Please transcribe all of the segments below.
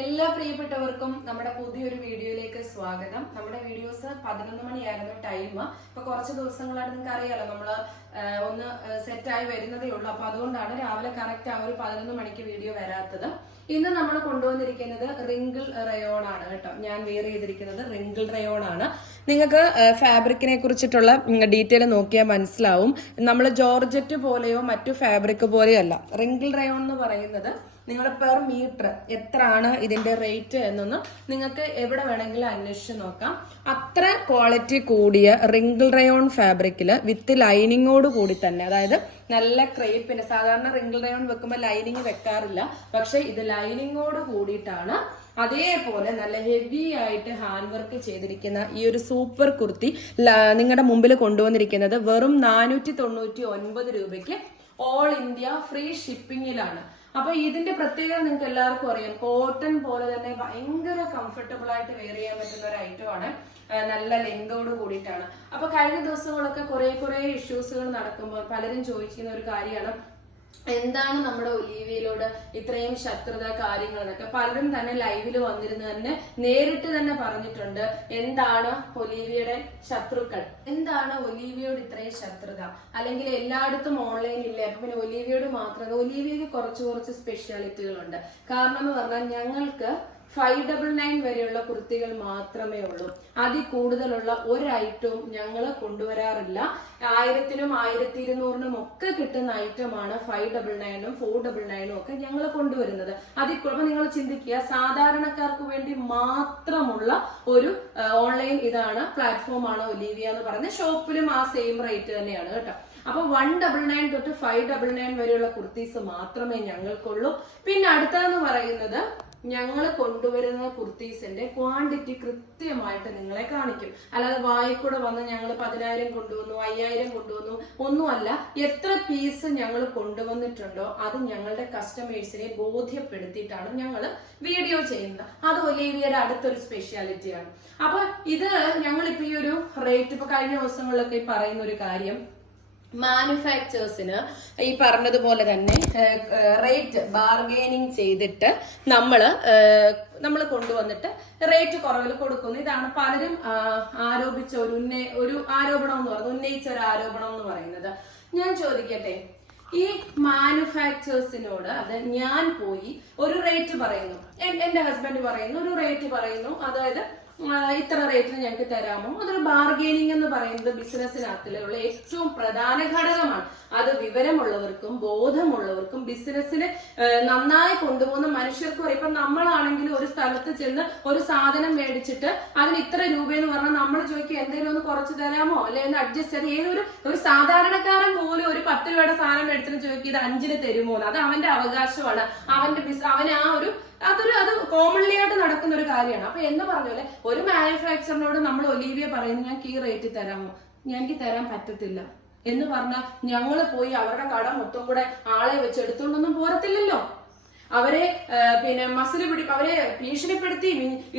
എല്ലാ പ്രിയപ്പെട്ടവർക്കും നമ്മുടെ പുതിയൊരു വീഡിയോയിലേക്ക് സ്വാഗതം. നമ്മുടെ വീഡിയോസ് പതിനൊന്ന് മണിയായിരുന്നു ടൈം ഇപ്പൊ കുറച്ച് ദിവസങ്ങളായിട്ട് നിങ്ങൾക്ക് അറിയാലോ നമ്മൾ ഒന്ന് സെറ്റായി വരുന്നതേ ഉള്ളൂ. അപ്പൊ അതുകൊണ്ടാണ് രാവിലെ കറക്റ്റ് ആ ഒരു പതിനൊന്ന് മണിക്ക് വീഡിയോ വരാത്തത്. ഇന്ന് നമ്മൾ കൊണ്ടുവന്നിരിക്കുന്നത് റിങ്കിൾ റയോൺ ആണ് കേട്ടോ. ഞാൻ വെയർ ചെയ്തിരിക്കുന്നത് റിങ്കിൾ റയോൺ ആണ്. നിങ്ങൾക്ക് ഫാബ്രിക്കിനെ കുറിച്ചിട്ടുള്ള ഡീറ്റെയിൽ നോക്കിയാൽ മനസ്സിലാവും. നമ്മൾ ജോർജറ്റ് പോലെയോ മറ്റു ഫാബ്രിക് പോലെയോ അല്ല. റിങ്കിൾ റയോൺ എന്ന് പറയുന്നത് നിങ്ങൾ പെർ മീറ്റർ എത്രയാണ് ഇതിന്റെ റേറ്റ് എന്നൊന്ന് നിങ്ങൾക്ക് എവിടെ വേണമെങ്കിലും അന്വേഷിച്ച് നോക്കാം. അത്ര ക്വാളിറ്റി കൂടിയ റിങ്കിൾ റയോൺ ഫാബ്രിക്കിൽ വിത്ത് ലൈനിങ്ങോട് കൂടി തന്നെ അതായത് നല്ല ക്രേപ്പിന് സാധാരണ റിങ്കിൾ റയോൺ വെക്കുമ്പോൾ ലൈനിങ് വെക്കാറില്ല പക്ഷേ ഇത് ലൈനിങ്ങോട് കൂടിയിട്ടാണ് അതേപോലെ നല്ല ഹെവി ആയിട്ട് ഹാൻഡ് വർക്ക് ചെയ്തിരിക്കുന്ന ഈ ഒരു സൂപ്പർ കുർത്തി നിങ്ങളുടെ മുമ്പിൽ കൊണ്ടുവന്നിരിക്കുന്നത് വെറും നാനൂറ്റി തൊണ്ണൂറ്റി ഒൻപത് രൂപയ്ക്ക് ഓൾ ഇന്ത്യ ഫ്രീ ഷിപ്പിങ്ങിലാണ് അപ്പൊ ഇതിന്റെ പ്രത്യേകത നിങ്ങൾക്ക് എല്ലാവർക്കും അറിയാം. കോട്ടൺ പോലെ തന്നെ ഭയങ്കര കംഫർട്ടബിൾ ആയിട്ട് വെയർ ചെയ്യാൻ പറ്റുന്ന ഒരു ഐറ്റം ആണ്. നല്ല ലെങ്തോട് കൂടിയിട്ടാണ്. അപ്പൊ കഴിഞ്ഞ ദിവസങ്ങളൊക്കെ കുറെ കുറെ ഇഷ്യൂസുകൾ നടക്കുമ്പോൾ പലരും ചോദിക്കുന്ന ഒരു കാര്യമാണ്. എന്താണ് നമ്മുടെ ഒലീവിയയിലോട് ഇത്രയും ശത്രുത കാര്യങ്ങൾ എന്നൊക്കെ പലരും തന്നെ ലൈവിൽ വന്നിരുന്ന് തന്നെ നേരിട്ട് തന്നെ പറഞ്ഞിട്ടുണ്ട് എന്താണ് ഒലീവിയയുടെ ശത്രുക്കൾ? എന്താണ് ഒലീവിയോട് ഇത്രയും ശത്രുത? അല്ലെങ്കിൽ എല്ലായിടത്തും ഓൺലൈൻ ഇല്ല? പിന്നെ ഒലീവിയോട് മാത്രം ഒലീവിയക്ക് കുറച്ച് കുറച്ച് സ്പെഷ്യാലിറ്റികളുണ്ട് കാരണം എന്ന് പറഞ്ഞാൽ ഞങ്ങൾക്ക് ഫൈവ് ഡബിൾ നയൻ വരെയുള്ള കുർത്തികൾ മാത്രമേ ഉള്ളൂ. അതിൽ കൂടുതലുള്ള ഒരു ഐറ്റവും ഞങ്ങൾ കൊണ്ടുവരാറില്ല. ആയിരത്തിനും ആയിരത്തി ഇരുന്നൂറിനും ഒക്കെ കിട്ടുന്ന ഐറ്റമാണ് ഫൈവ് ഡബിൾ നയനും ഫോർ ഡബിൾ നയനും ഒക്കെ ഞങ്ങൾ കൊണ്ടുവരുന്നത്. അതിൽ കൂടുമ്പോൾ നിങ്ങൾ ചിന്തിക്കുക സാധാരണക്കാർക്ക് വേണ്ടി മാത്രമുള്ള ഒരു ഓൺലൈൻ ഇതാണ് പ്ലാറ്റ്ഫോമാണ് ഒലീവിയ എന്ന് പറയുന്നത്. ഷോപ്പിലും ആ സെയിം റേറ്റ് തന്നെയാണ് കേട്ടോ. അപ്പൊ വൺ ഡബിൾ നയൻ തൊട്ട് ഫൈവ് ഡബിൾ നയൻ വരെയുള്ള കുർത്തീസ് മാത്രമേ ഞങ്ങൾക്കുള്ളൂ. പിന്നെ അടുത്തതെന്ന് പറയുന്നത് ഞങ്ങൾ കൊണ്ടുവരുന്ന കുർത്തീസിന്റെ ക്വാണ്ടിറ്റി കൃത്യമായിട്ട് നിങ്ങളെ കാണിക്കും. അല്ലാതെ വായിക്കൂടെ വന്ന് ഞങ്ങൾ പതിനായിരം കൊണ്ടുവന്നു അയ്യായിരം കൊണ്ടുവന്നു ഒന്നുമല്ല എത്ര പീസ് ഞങ്ങൾ കൊണ്ടുവന്നിട്ടുണ്ടോ അത് ഞങ്ങളുടെ കസ്റ്റമേഴ്സിനെ ബോധ്യപ്പെടുത്തിയിട്ടാണ് ഞങ്ങൾ വീഡിയോ ചെയ്യുന്നത്. അത് ഒലീവിയുടെ അടുത്തൊരു സ്പെഷ്യാലിറ്റിയാണ് അപ്പൊ ഇത് ഞങ്ങൾ ഇപ്പൊ ഈ ഒരു റേറ്റ് ഇപ്പൊ കഴിഞ്ഞ ദിവസങ്ങളിലൊക്കെ പറയുന്ന ഒരു കാര്യം മാനുഫാക്ചേഴ്സിന് ഈ പറഞ്ഞതുപോലെ തന്നെ റേറ്റ് ബാർഗെയിനിങ് ചെയ്തിട്ട് നമ്മൾ നമ്മൾ കൊണ്ടുവന്നിട്ട് റേറ്റ് കുറവിൽ കൊടുക്കുന്നു. ഇതാണ് പലരും ആരോപിച്ച ഒരു ഉന്നയ ഒരു ആരോപണം എന്ന് പറയുന്നത് ഉന്നയിച്ച ഒരു ആരോപണം എന്ന് പറയുന്നത്. ഞാൻ ചോദിക്കട്ടെ ഈ മാനുഫാക്ചേഴ്സിനോട് അത് ഞാൻ പോയി ഒരു റേറ്റ് പറയുന്നു. എന്റെ ഹസ്ബൻഡ് പറയുന്നു ഒരു റേറ്റ് പറയുന്നു. അതായത് ഇത്ര റേറ്റിന് ഞങ്ങൾക്ക് തരാമോ? അതൊരു ബാർഗെയിനിങ് എന്ന് പറയുന്നത് ബിസിനസ്സിനകത്തിലുള്ള ഏറ്റവും പ്രധാന ഘടകമാണ്. അത് വിവരമുള്ളവർക്കും ബോധമുള്ളവർക്കും ബിസിനസ്സിന് നന്നായി കൊണ്ടുപോകുന്ന മനുഷ്യർക്കും ഇപ്പം നമ്മളാണെങ്കിലും ഒരു സ്ഥലത്ത് ചെന്ന് ഒരു സാധനം മേടിച്ചിട്ട് അതിന് ഇത്ര രൂപയെന്ന് പറഞ്ഞാൽ നമ്മൾ ചോദിക്കുക എന്തെങ്കിലും ഒന്ന് കുറച്ച് തരാമോ? അല്ലെ ഒന്ന് അഡ്ജസ്റ്റ് ചെയ്ത് ഏതൊരു ഒരു സാധാരണക്കാരൻ പോലും ഒരു പത്ത് രൂപയുടെ സാധനം മേടിച്ചിട്ട് ചോദിക്കുക ഇത് അഞ്ചിന് തരുമോ അത് അവന്റെ അവകാശമാണ്. അവന്റെ അവന് ആ ഒരു അതൊരു അത് കോമൺലി ആയിട്ട് നടക്കുന്ന ഒരു കാര്യമാണ്. അപ്പൊ എന്ന് പറഞ്ഞ പോലെ ഒരു മാനുഫാക്ചറിനോട് നമ്മൾ ഒലീവിയ പറയുന്നു ഞാൻ കീ റേറ്റ് തരാമോ? ഞാൻ എനിക്ക് തരാൻ പറ്റത്തില്ല. എന്ന് പറഞ്ഞാൽ ഞങ്ങൾ പോയി അവരുടെ കട മൊത്തം കൂടെ ആളെ വെച്ച് എടുത്തുകൊണ്ടൊന്നും പോരത്തില്ലല്ലോ. അവരെ പിന്നെ മസിൽ പിടി അവരെ ഭീഷണിപ്പെടുത്തി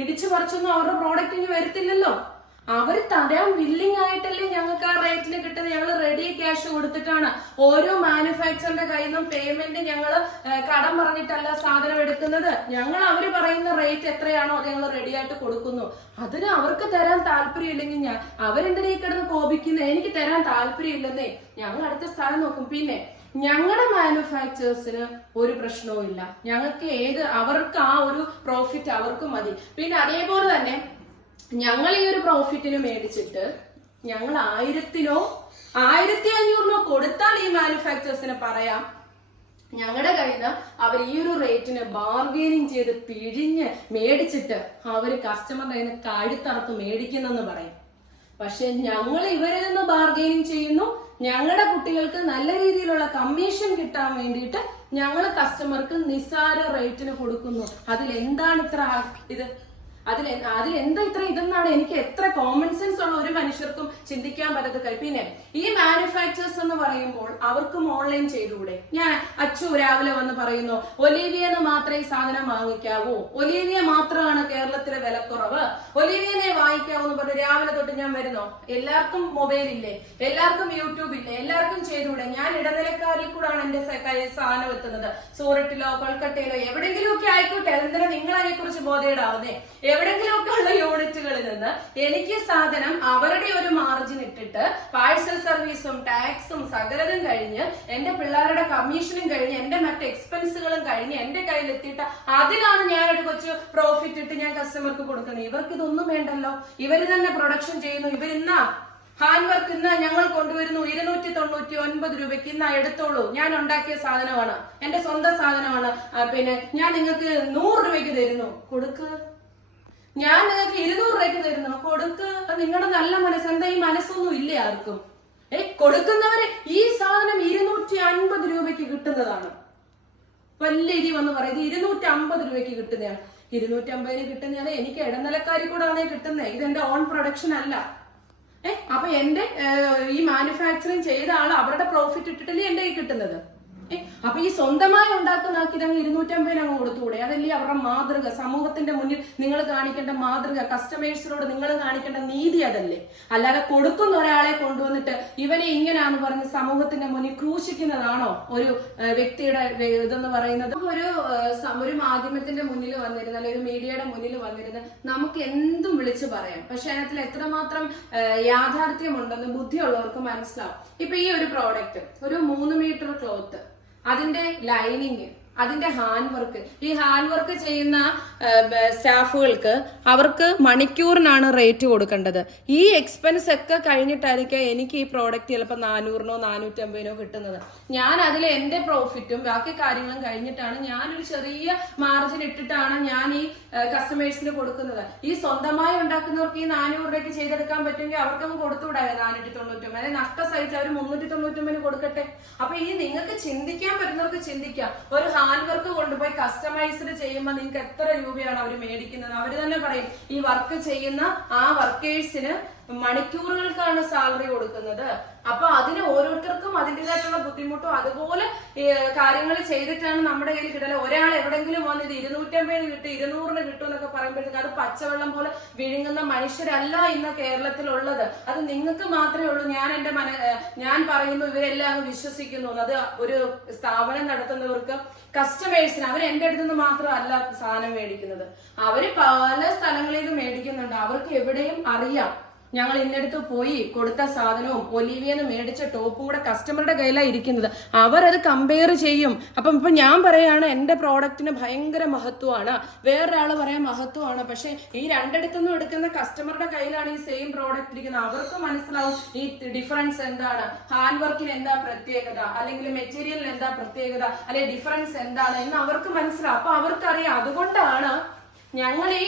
ഇടിച്ചു പറിച്ചൊന്നും അവരുടെ പ്രോഡക്റ്റ് ഇനി വരത്തില്ലല്ലോ. അവർ തരാൻ വില്ലിംഗ് ആയിട്ടല്ലേ ഞങ്ങൾക്ക് ആ റേറ്റിന് കിട്ടുന്നത്. ഞങ്ങൾ റെഡി ക്യാഷ് കൊടുത്തിട്ടാണ്. ഓരോ മാനുഫാക്ചറിന്റെ കയ്യിൽ നിന്നും പേയ്മെന്റ് ഞങ്ങൾ കടം പറഞ്ഞിട്ടല്ല സാധനം എടുക്കുന്നത്. ഞങ്ങൾ അവർ പറയുന്ന റേറ്റ് എത്രയാണോ അത് ഞങ്ങൾ റെഡി ആയിട്ട് കൊടുക്കുന്നു. അതിന് അവർക്ക് തരാൻ താല്പര്യമില്ലെങ്കിൽ ഞാൻ അവരെന്തിനെ കിടന്ന് കോപിക്കുന്നത് എനിക്ക് തരാൻ താല്പര്യമില്ലെന്നേ. ഞങ്ങൾ അടുത്ത സ്ഥലം നോക്കും. പിന്നെ ഞങ്ങളുടെ മാനുഫാക്ചേഴ്സിന് ഒരു പ്രശ്നവും ഇല്ല ഞങ്ങൾക്ക് ഏത് അവർക്ക് ആ ഒരു പ്രോഫിറ്റ് അവർക്ക് മതി. പിന്നെ അതേപോലെ തന്നെ ഞങ്ങൾ ഈ ഒരു പ്രോഫിറ്റിന് മേടിച്ചിട്ട് ഞങ്ങൾ ആയിരത്തിനോ ആയിരത്തി അഞ്ഞൂറിനോ കൊടുത്താൽ ഈ മാനുഫാക്ചേഴ്സിന് പറയാം ഞങ്ങളുടെ കയ്യിൽ നിന്ന് അവർ ഈ ഒരു റേറ്റിന് ബാർഗെയിനിങ് ചെയ്ത് പിഴിഞ്ഞ് മേടിച്ചിട്ട് അവർ കസ്റ്റമറുടെ കയ്യിൽ നിന്ന് കഴുത്തറത്ത് മേടിക്കുന്നെന്ന് പറയും. പക്ഷെ ഞങ്ങൾ ഇവരിൽ നിന്ന് ബാർഗെയിനിങ് ചെയ്യുന്നു ഞങ്ങളുടെ കുട്ടികൾക്ക് നല്ല രീതിയിലുള്ള കമ്മീഷൻ കിട്ടാൻ വേണ്ടിയിട്ട് ഞങ്ങൾ കസ്റ്റമർക്ക് നിസ്സാര റേറ്റിന് കൊടുക്കുന്നു. അതിൽ എന്താണ് ഇത്ര ഇത്? അതിൽ അതിൽ എന്താ ഇത്ര ഇതെന്നാണ് എനിക്ക് എത്ര കോമൺ സെൻസ് ഉള്ള ഒരു മനുഷ്യർക്കും ചിന്തിക്കാൻ പറ്റാത്ത പിന്നെ ഈ മാനുഫാക്ചേഴ്സ് എന്ന് പറയുമ്പോൾ അവർക്കും ഓൺലൈൻ ചെയ്തുകൂടെ? ഞാൻ അച്ചു രാവിലെ വന്ന് പറയുന്നു ഒലീവിയെന്ന് മാത്രമേ സാധനം വാങ്ങിക്കാവൂ. ഒലീവിയ മാത്രമാണ് കേരളത്തിലെ വിലക്കുറവ്. ഒലീവിയനെ വാങ്ങിക്കാവൂ എന്ന് പറഞ്ഞ് രാവിലെ തൊട്ട് ഞാൻ വരുന്നു. എല്ലാവർക്കും മൊബൈൽ ഇല്ലേ? എല്ലാവർക്കും യൂട്യൂബ് ഇല്ലേ? എല്ലാവർക്കും ചെയ്തുകൂടെ? ഞാൻ ഇടനിലക്കാരിൽ കൂടാണ് എന്റെ സാധനം എത്തുന്നത്. സൂററ്റിലോ കൊൽക്കട്ടയിലോ എവിടെയെങ്കിലും ഒക്കെ ആയിക്കോട്ടെ. അതെന്തിനാ നിങ്ങൾ അതിനെ കുറിച്ച് ബോധേഡ് ആവുന്നേ എവിടെങ്കിലുമൊക്കെ ഉള്ള യൂണിറ്റുകളിൽ നിന്ന് എനിക്ക് സാധനം അവരുടെ ഒരു മാർജിൻ ഇട്ടിട്ട് പാഴ്സൽ സർവീസും ടാക്സും സകലതും കഴിഞ്ഞ് എന്റെ പിള്ളേരുടെ കമ്മീഷനും കഴിഞ്ഞ് എന്റെ മറ്റ് എക്സ്പെൻസുകളും കഴിഞ്ഞ് എന്റെ കയ്യിൽ എത്തിയിട്ട് അതിനാണ് ഞാൻ ഒരു കൊച്ചു പ്രോഫിറ്റ് ഇട്ട് ഞാൻ കസ്റ്റമർക്ക് കൊടുക്കുന്നത്. ഇവർക്ക് ഇതൊന്നും വേണ്ടല്ലോ. ഇവർ തന്നെ പ്രൊഡക്ഷൻ ചെയ്യുന്നു. ഇവരിന്നാ ഹാൻഡ് വർക്ക് ഇന്ന് ഞങ്ങൾ കൊണ്ടുവരുന്നു. ഇരുന്നൂറ്റി തൊണ്ണൂറ്റി ഒൻപത് രൂപയ്ക്ക് ഇന്ന് എടുത്തോളൂ. ഞാൻ ഉണ്ടാക്കിയ സാധനമാണ്. എന്റെ സ്വന്തം സാധനമാണ്. പിന്നെ ഞാൻ നിങ്ങൾക്ക് നൂറ് രൂപയ്ക്ക് തരുന്നു. കൊടുക്ക്. ഞാൻ നിങ്ങൾക്ക് ഇരുന്നൂറ് രൂപയ്ക്ക് തരുന്നു. കൊടുക്ക്. നിങ്ങളുടെ നല്ല മനസ്സ്. എന്താ ഈ മനസ്സൊന്നും ഇല്ല ആർക്കും. ഏ കൊടുക്കുന്നവരെ ഈ സാധനം ഇരുന്നൂറ്റി അൻപത് രൂപയ്ക്ക് കിട്ടുന്നതാണ്. വലിയ ഇരി വന്ന് പറയും ഇത് ഇരുന്നൂറ്റി അമ്പത് രൂപയ്ക്ക് കിട്ടുന്നതാണ് ഇരുന്നൂറ്റി അമ്പതിന് കിട്ടുന്നതാണ് എനിക്ക് ഇടനിലക്കാരി കൂടെ ആണേ കിട്ടുന്നത് ഇത് എന്റെ ഓൺ പ്രൊഡക്ഷൻ അല്ല. ഏഹ് അപ്പൊ എന്റെ ഈ മാനുഫാക്ചറിങ് ചെയ്ത ആൾ അവരുടെ പ്രോഫിറ്റ് ഇട്ടിട്ടല്ലേ എന്റെ കിട്ടുന്നത്? അപ്പൊ ഈ സ്വന്തമായി ഉണ്ടാക്കുന്ന ആക്കി അങ്ങ് ഇരുന്നൂറ്റമ്പതിന് അങ്ങ് കൊടുത്തുകൂടെ? അതല്ലേ അവരുടെ മാതൃക. സമൂഹത്തിന്റെ മുന്നിൽ നിങ്ങൾ കാണിക്കേണ്ട മാതൃക കസ്റ്റമേഴ്സിനോട് നിങ്ങൾ കാണിക്കേണ്ട നീതി അതല്ലേ? അല്ലാതെ കൊടുക്കുന്ന ഒരാളെ കൊണ്ടുവന്നിട്ട് ഇവനെ ഇങ്ങനെയാന്ന് പറഞ്ഞ് സമൂഹത്തിന്റെ മുന്നിൽ ക്രൂശിക്കുന്നതാണോ ഒരു വ്യക്തിയുടെ ഇതെന്ന് പറയുന്നത്? ഒരു ഒരു മാധ്യമത്തിന്റെ മുന്നിൽ വന്നിരുന്ന അല്ലെങ്കിൽ ഒരു മീഡിയയുടെ മുന്നിൽ വന്നിരുന്ന് നമുക്ക് എന്തും വിളിച്ചു പറയാം. പക്ഷെ അതിനകത്തിൽ എത്രമാത്രം യാഥാർത്ഥ്യമുണ്ടെന്ന് ബുദ്ധിയുള്ളവർക്ക് മനസ്സിലാവും. ഇപ്പൊ ഈ ഒരു പ്രോഡക്റ്റ് ഒരു മൂന്ന് മീറ്റർ ക്ലോത്ത് അതിന്റെ ലൈനിങ് അതിന്റെ ഹാൻഡ് വർക്ക് ഈ ഹാൻഡ് വർക്ക് ചെയ്യുന്ന സ്റ്റാഫുകൾക്ക് അവർക്ക് മണിക്കൂറിനാണ് റേറ്റ് കൊടുക്കേണ്ടത്. ഈ എക്സ്പെൻസ് ഒക്കെ കഴിഞ്ഞിട്ടായിരിക്കും എനിക്ക് ഈ പ്രോഡക്റ്റ് ചിലപ്പോൾ നാനൂറിനോ നാനൂറ്റമ്പതിനോ കിട്ടുന്നത്. ഞാൻ അതിൽ എന്റെ പ്രോഫിറ്റും ബാക്കി കാര്യങ്ങളും കഴിഞ്ഞിട്ടാണ് ഞാനൊരു ചെറിയ മാർജിൻ ഇട്ടിട്ടാണ് ഞാൻ ഈ കസ്റ്റമേഴ്സിന് കൊടുക്കുന്നത്. ഈ സ്വന്തമായി ഉണ്ടാക്കുന്നവർക്ക് ഈ നാനൂറ് രൂപയ്ക്ക് ചെയ്തെടുക്കാൻ പറ്റുമെങ്കിൽ അവർക്കും കൊടുത്തുവിടാതെ നാനൂറ്റി തൊണ്ണൂറ്റൊമ്പത് അതായത് നഷ്ട സഹിച്ച് അവർ മുന്നൂറ്റി തൊണ്ണൂറ്റൊമ്പതിന് കൊടുക്കട്ടെ? അപ്പൊ ഈ നിങ്ങൾക്ക് ചിന്തിക്കാൻ പറ്റുന്നവർക്ക് ചിന്തിക്കാം. ഒരു ഹാൻഡ് വർക്ക് കൊണ്ടുപോയി കസ്റ്റമൈസ്ഡ് ചെയ്യുമ്പോൾ നിങ്ങൾക്ക് എത്ര രൂപയാണ് അവർ മേടിക്കുന്നത്? അവർ തന്നെ പറയും ഈ വർക്ക് ചെയ്യുന്ന ആ വർക്കേഴ്സിന് മണിക്കൂറുകൾക്കാണ് സാലറി കൊടുക്കുന്നത്. അപ്പൊ അതിന് ഓരോരുത്തർക്കും അതിന്റെതായിട്ടുള്ള ബുദ്ധിമുട്ടും അതുപോലെ കാര്യങ്ങൾ ചെയ്തിട്ടാണ് നമ്മുടെ കയ്യിൽ കിട്ടുന്നത് ഒരാൾ എവിടെങ്കിലും വന്ന് ഇത് ഇരുന്നൂറ്റമ്പതിന് കിട്ടും ഇരുന്നൂറിന് കിട്ടും എന്നൊക്കെ പറയുമ്പോഴത്തേക്ക് അത് പച്ചവെള്ളം പോലെ വിഴുങ്ങുന്ന മനുഷ്യരല്ല ഇന്ന് കേരളത്തിലുള്ളത്. അത് നിങ്ങൾക്ക് മാത്രമേ ഉള്ളൂ. ഞാൻ എന്റെ മന ഞാൻ പറയുന്നു ഇവരെല്ലാം അങ്ങ് വിശ്വസിക്കുന്നു. അത് ഒരു സ്ഥാപനം നടത്തുന്നവർക്ക് കസ്റ്റമേഴ്സിന് അവർ എന്റെ അടുത്ത് നിന്ന് മാത്രമല്ല സാധനം മേടിക്കുന്നത്. അവർ പല സ്ഥലങ്ങളിൽ നിന്ന് മേടിക്കുന്നുണ്ട്. അവർക്ക് എവിടെയും അറിയാം. ഞങ്ങൾ ഇന്നടുത്ത് പോയി കൊടുത്ത സാധനവും ഒലിവിയെന്ന് മേടിച്ച ടോപ്പും കൂടെ കസ്റ്റമറുടെ കയ്യിലാണ് ഇരിക്കുന്നത്. അവരത് കമ്പയർ ചെയ്യും. അപ്പം ഇപ്പൊ ഞാൻ പറയാണ് എന്റെ പ്രോഡക്റ്റിന് ഭയങ്കര മഹത്വമാണ്. വേറൊരാൾ പറയാൻ മഹത്വമാണ്. പക്ഷേ ഈ രണ്ടിടത്തുനിന്നും എടുക്കുന്ന കസ്റ്റമറുടെ കയ്യിലാണ് ഈ സെയിം പ്രോഡക്റ്റ് ഇരിക്കുന്നത്. അവർക്ക് മനസ്സിലാവും ഈ ഡിഫറൻസ് എന്താണ്. ഹാൻഡ് വർക്കിന് എന്താ പ്രത്യേകത? അല്ലെങ്കിൽ മെറ്റീരിയലിന് എന്താ പ്രത്യേകത? അല്ലെങ്കിൽ ഡിഫറൻസ് എന്താണ് എന്ന് അവർക്ക് മനസ്സിലാവും. അപ്പൊ അവർക്കറിയാം. അതുകൊണ്ടാണ് ഞങ്ങൾ ഈ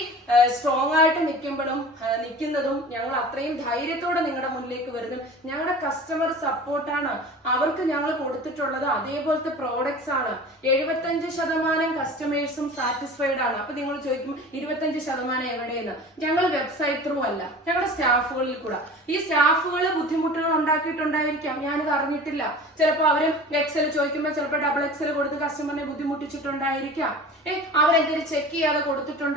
സ്ട്രോങ് ആയിട്ട് നിൽക്കുമ്പോഴും നിൽക്കുന്നതും ഞങ്ങൾ അത്രയും ധൈര്യത്തോടെ നിങ്ങളുടെ മുന്നിലേക്ക് വരുന്നു. ഞങ്ങളുടെ കസ്റ്റമർ സപ്പോർട്ടാണ് അവർക്ക് ഞങ്ങൾ കൊടുത്തിട്ടുള്ളത് അതേപോലത്തെ പ്രോഡക്ട്സ് ആണ്. എഴുപത്തഞ്ച് ശതമാനം കസ്റ്റമേഴ്സും സാറ്റിസ്ഫൈഡ് ആണ്. അപ്പൊ നിങ്ങൾ ചോദിക്കും ഇരുപത്തഞ്ച് ശതമാനം എവിടെയെന്ന്? ഞങ്ങൾ വെബ്സൈറ്റ് ത്രൂ അല്ല. ഞങ്ങളുടെ സ്റ്റാഫുകളിൽ കൂടെ. ഈ സ്റ്റാഫുകൾ ബുദ്ധിമുട്ടുകൾ ഉണ്ടാക്കിയിട്ടുണ്ടായിരിക്കാം. ഞാനിത് അറിഞ്ഞിട്ടില്ല. ചിലപ്പോൾ അവരും എക്സൽ ചോദിക്കുമ്പോൾ ചിലപ്പോൾ ഡബിൾ എക്സൽ കൊടുത്ത് കസ്റ്റമറിനെ ബുദ്ധിമുട്ടിച്ചിട്ടുണ്ടായിരിക്കാം. ഏഹ് അവരെന്തെങ്കിലും ചെക്ക് ചെയ്യാതെ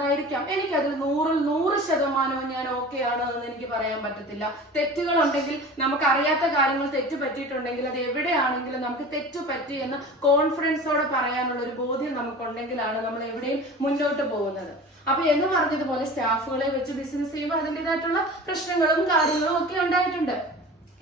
കൊടുത്തിട്ടുണ്ടായിരിക്കാം എനിക്കതിൽ നൂറിൽ നൂറ് ശതമാനവും ഞാൻ ഓക്കെ ആണ് എന്ന് എനിക്ക് പറയാൻ പറ്റത്തില്ല. തെറ്റുകൾ ഉണ്ടെങ്കിൽ നമുക്ക് അറിയാത്ത കാര്യങ്ങൾ തെറ്റ് പറ്റിയിട്ടുണ്ടെങ്കിൽ അത് എവിടെയാണെങ്കിലും നമുക്ക് തെറ്റ് പറ്റി എന്ന് കോൺഫിഡൻസോടെ പറയാനുള്ള ഒരു ബോധ്യം നമുക്കുണ്ടെങ്കിലാണ് നമ്മൾ എവിടെയും മുന്നോട്ട് പോകുന്നത്. അപ്പൊ എന്ന് പറഞ്ഞതുപോലെ സ്റ്റാഫുകളെ വെച്ച് ബിസിനസ് ചെയ്യുമ്പോൾ അതിന്റെതായിട്ടുള്ള പ്രശ്നങ്ങളും കാര്യങ്ങളും ഒക്കെ ഉണ്ടായിട്ടുണ്ട്.